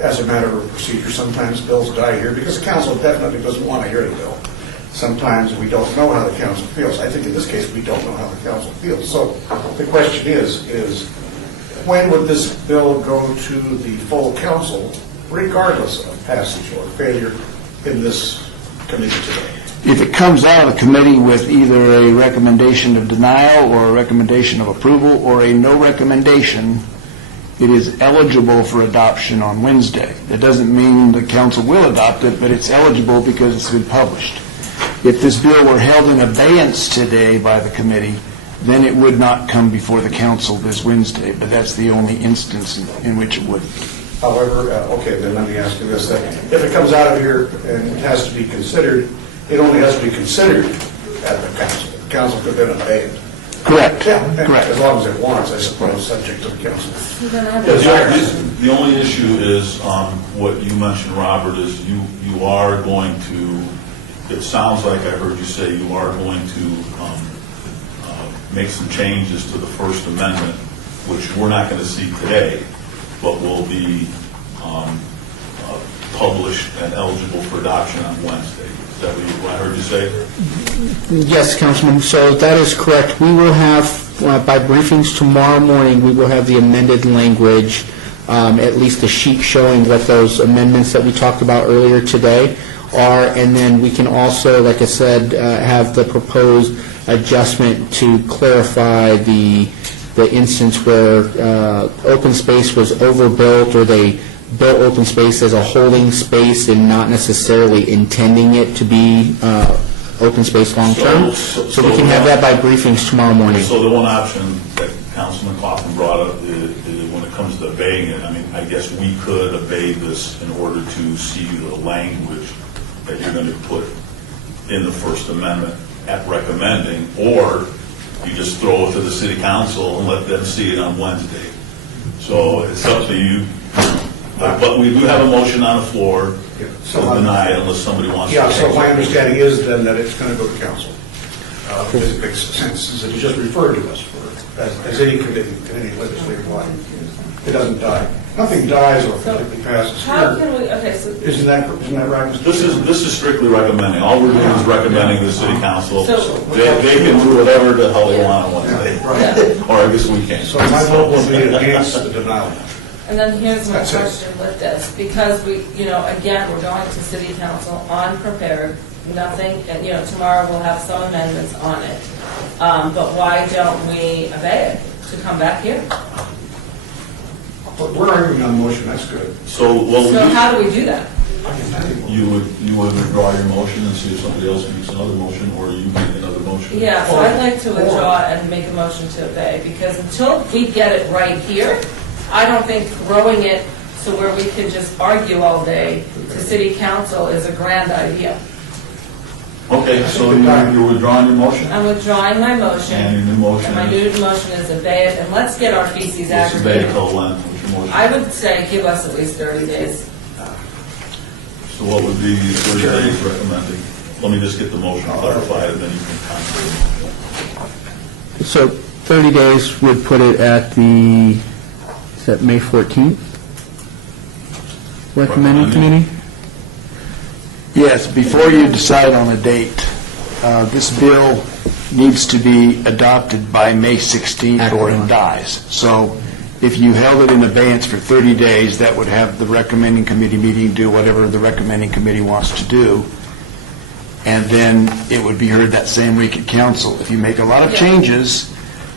as a matter of procedure. Sometimes bills die here because the council definitely doesn't want to hear the bill. Sometimes we don't know how the council feels. I think in this case, we don't know how the council feels. So the question is when would this bill go to the full council, regardless of passage or failure in this committee today? If it comes out of the committee with either a recommendation of denial or a recommendation of approval or a no recommendation, it is eligible for adoption on Wednesday. That doesn't mean the council will adopt it, but it's eligible because it's been published. If this bill were held in abeyance today by the committee, then it would not come before the council this Wednesday, but that's the only instance in which it would. However, okay, then let me ask you this, that if it comes out of here and it has to be considered, it only has to be considered at the council. The council could then obey it. Correct. Yeah, Correct. as long as it wants, I suppose, subject to the council. The only issue is what you mentioned, Robert, is you are going to, it sounds like I heard you say you are going to make some changes to the First Amendment, which we're not going to see today, but will be published and eligible for adoption on Wednesday. Is that what I heard you say? Yes, Councilman, so that is correct. We will have, by briefings tomorrow morning, we will have the amended language, at least a sheet showing what those amendments that we talked about earlier today are, and then we can also, like I said, have the proposed adjustment to clarify the instance where open space was overbuilt, or they built open space as a holding space and not necessarily intending it to be open space long-term. So we can have that by briefings tomorrow morning. So the one option that Councilman Coffin brought up is when it comes to obeying it, I mean, I guess we could obey this in order to see the language that you're going to put in the First Amendment at recommending, or you just throw it to the city council and let them see it on Wednesday. So it's up to you. But we do have a motion on the floor to deny it unless somebody wants to. Yeah, so my understanding is then that it's going to go to council. Because it makes sense, that you just referred to us for, as any committee, any legislative body. It doesn't die. Nothing dies or completely passes. How can we, okay, so... Isn't that right, Mr. This is strictly recommending. All we're doing is recommending to the city council. So- They can do whatever the hell they want on Wednesday. Right. Or I guess we can. So my vote will be against the denial. And then here's my That's it. question with this, because we, again, we're going to city council unprepared, nothing, and, tomorrow we'll have some amendments on it. But why don't we obey it to come back here? But we're arguing on the motion, that's good. So So how do we do that? you would withdraw your motion and see if somebody else makes another motion, or you make another motion? Yeah, so I'd like to withdraw and make a motion to obey, because until we get it right here, I don't think throwing it so where we can just argue all day to city council is a grand idea. Okay, so you're withdrawing your motion? I'm withdrawing my motion. And your new motion And my is? new motion is obey it, and let's get our feces It's obey aggregated. till when? What's your motion? I would say give us at least 30 days. So what would be 30 days recommending? Let me just get the motion clarified, and then you can comment. So 30 days would put it at the, is that May 14th? Recommending committee? Yes, before you decide on a date, this bill needs to be adopted by May 16th or it dies. So if you held it in abeyance for 30 days, that would have the recommending committee meeting do whatever the recommending committee wants to do, and then it would be heard that same week at council. If you make a lot of Yeah. changes,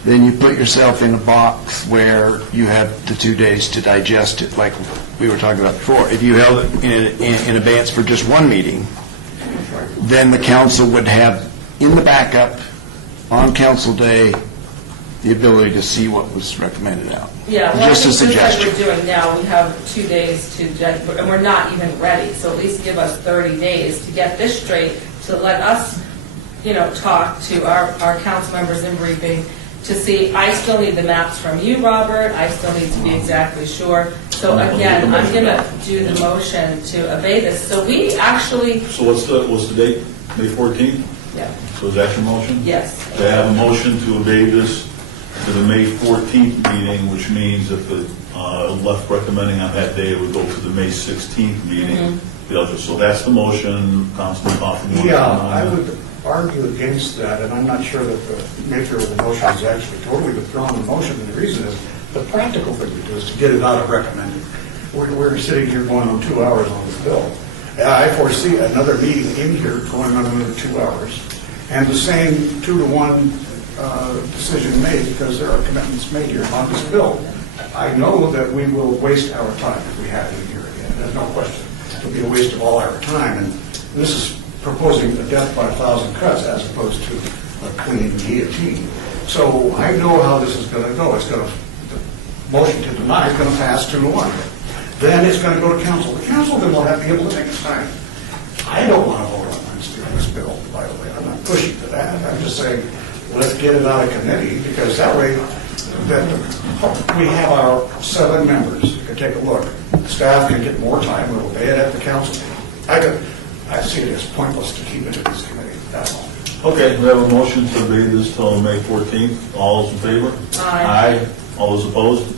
then you put yourself in a box where you have the 2 days to digest it, like we were talking about before. If you held it in abeyance for just one meeting, then the council would have, in the backup, on council day, the ability to see what was recommended out. Yeah, well, I Just a think suggestion. like we're doing now, we have 2 days to, and we're not even ready, so at least give us 30 days to get this straight, to let us, talk to our council members in briefing, to see, I still need the maps from you, Robert, I still need to be exactly sure. So again, I'm going to do the motion to obey this. So we actually, So what's the date? May 14th? yeah, So is that your motion? yes. To have a motion to obey this to the May 14th meeting, which means if it left recommending on that day, it would go to the May 16th meeting. So that's the motion, Councilman Hoffman. Yeah, I would argue against that, and I'm not sure that the nature of the motion is actually totally withdrawn the motion, and the reason is, the practical thing to do is to get it out of recommended. We're sitting here going on 2 hours on this bill. I foresee another meeting in here going on another 2 hours, and the same 2-to-1 decision made, because there are commitments made here on this bill. I know that we will waste our time if we have it in here again, there's no question. It'll be a waste of all our time, and this is proposing a death by 1,000 cuts as opposed to a clean guillotine. So I know how this is going to go. The motion to deny is going to pass 2-to-1. Then it's going to go to council. The council then will be able to take its time. I don't want to vote on this bill, by the way. I'm not pushing for that. I'm just saying, let's get it out of committee, because that way we have our 7 members who can take a look. Staff can get more time. We'll obey it at the council. I see it as pointless to keep it in this committee. That's all. Okay, we have a motion to obey this till May 14th. All those in favor? Aye. All those opposed?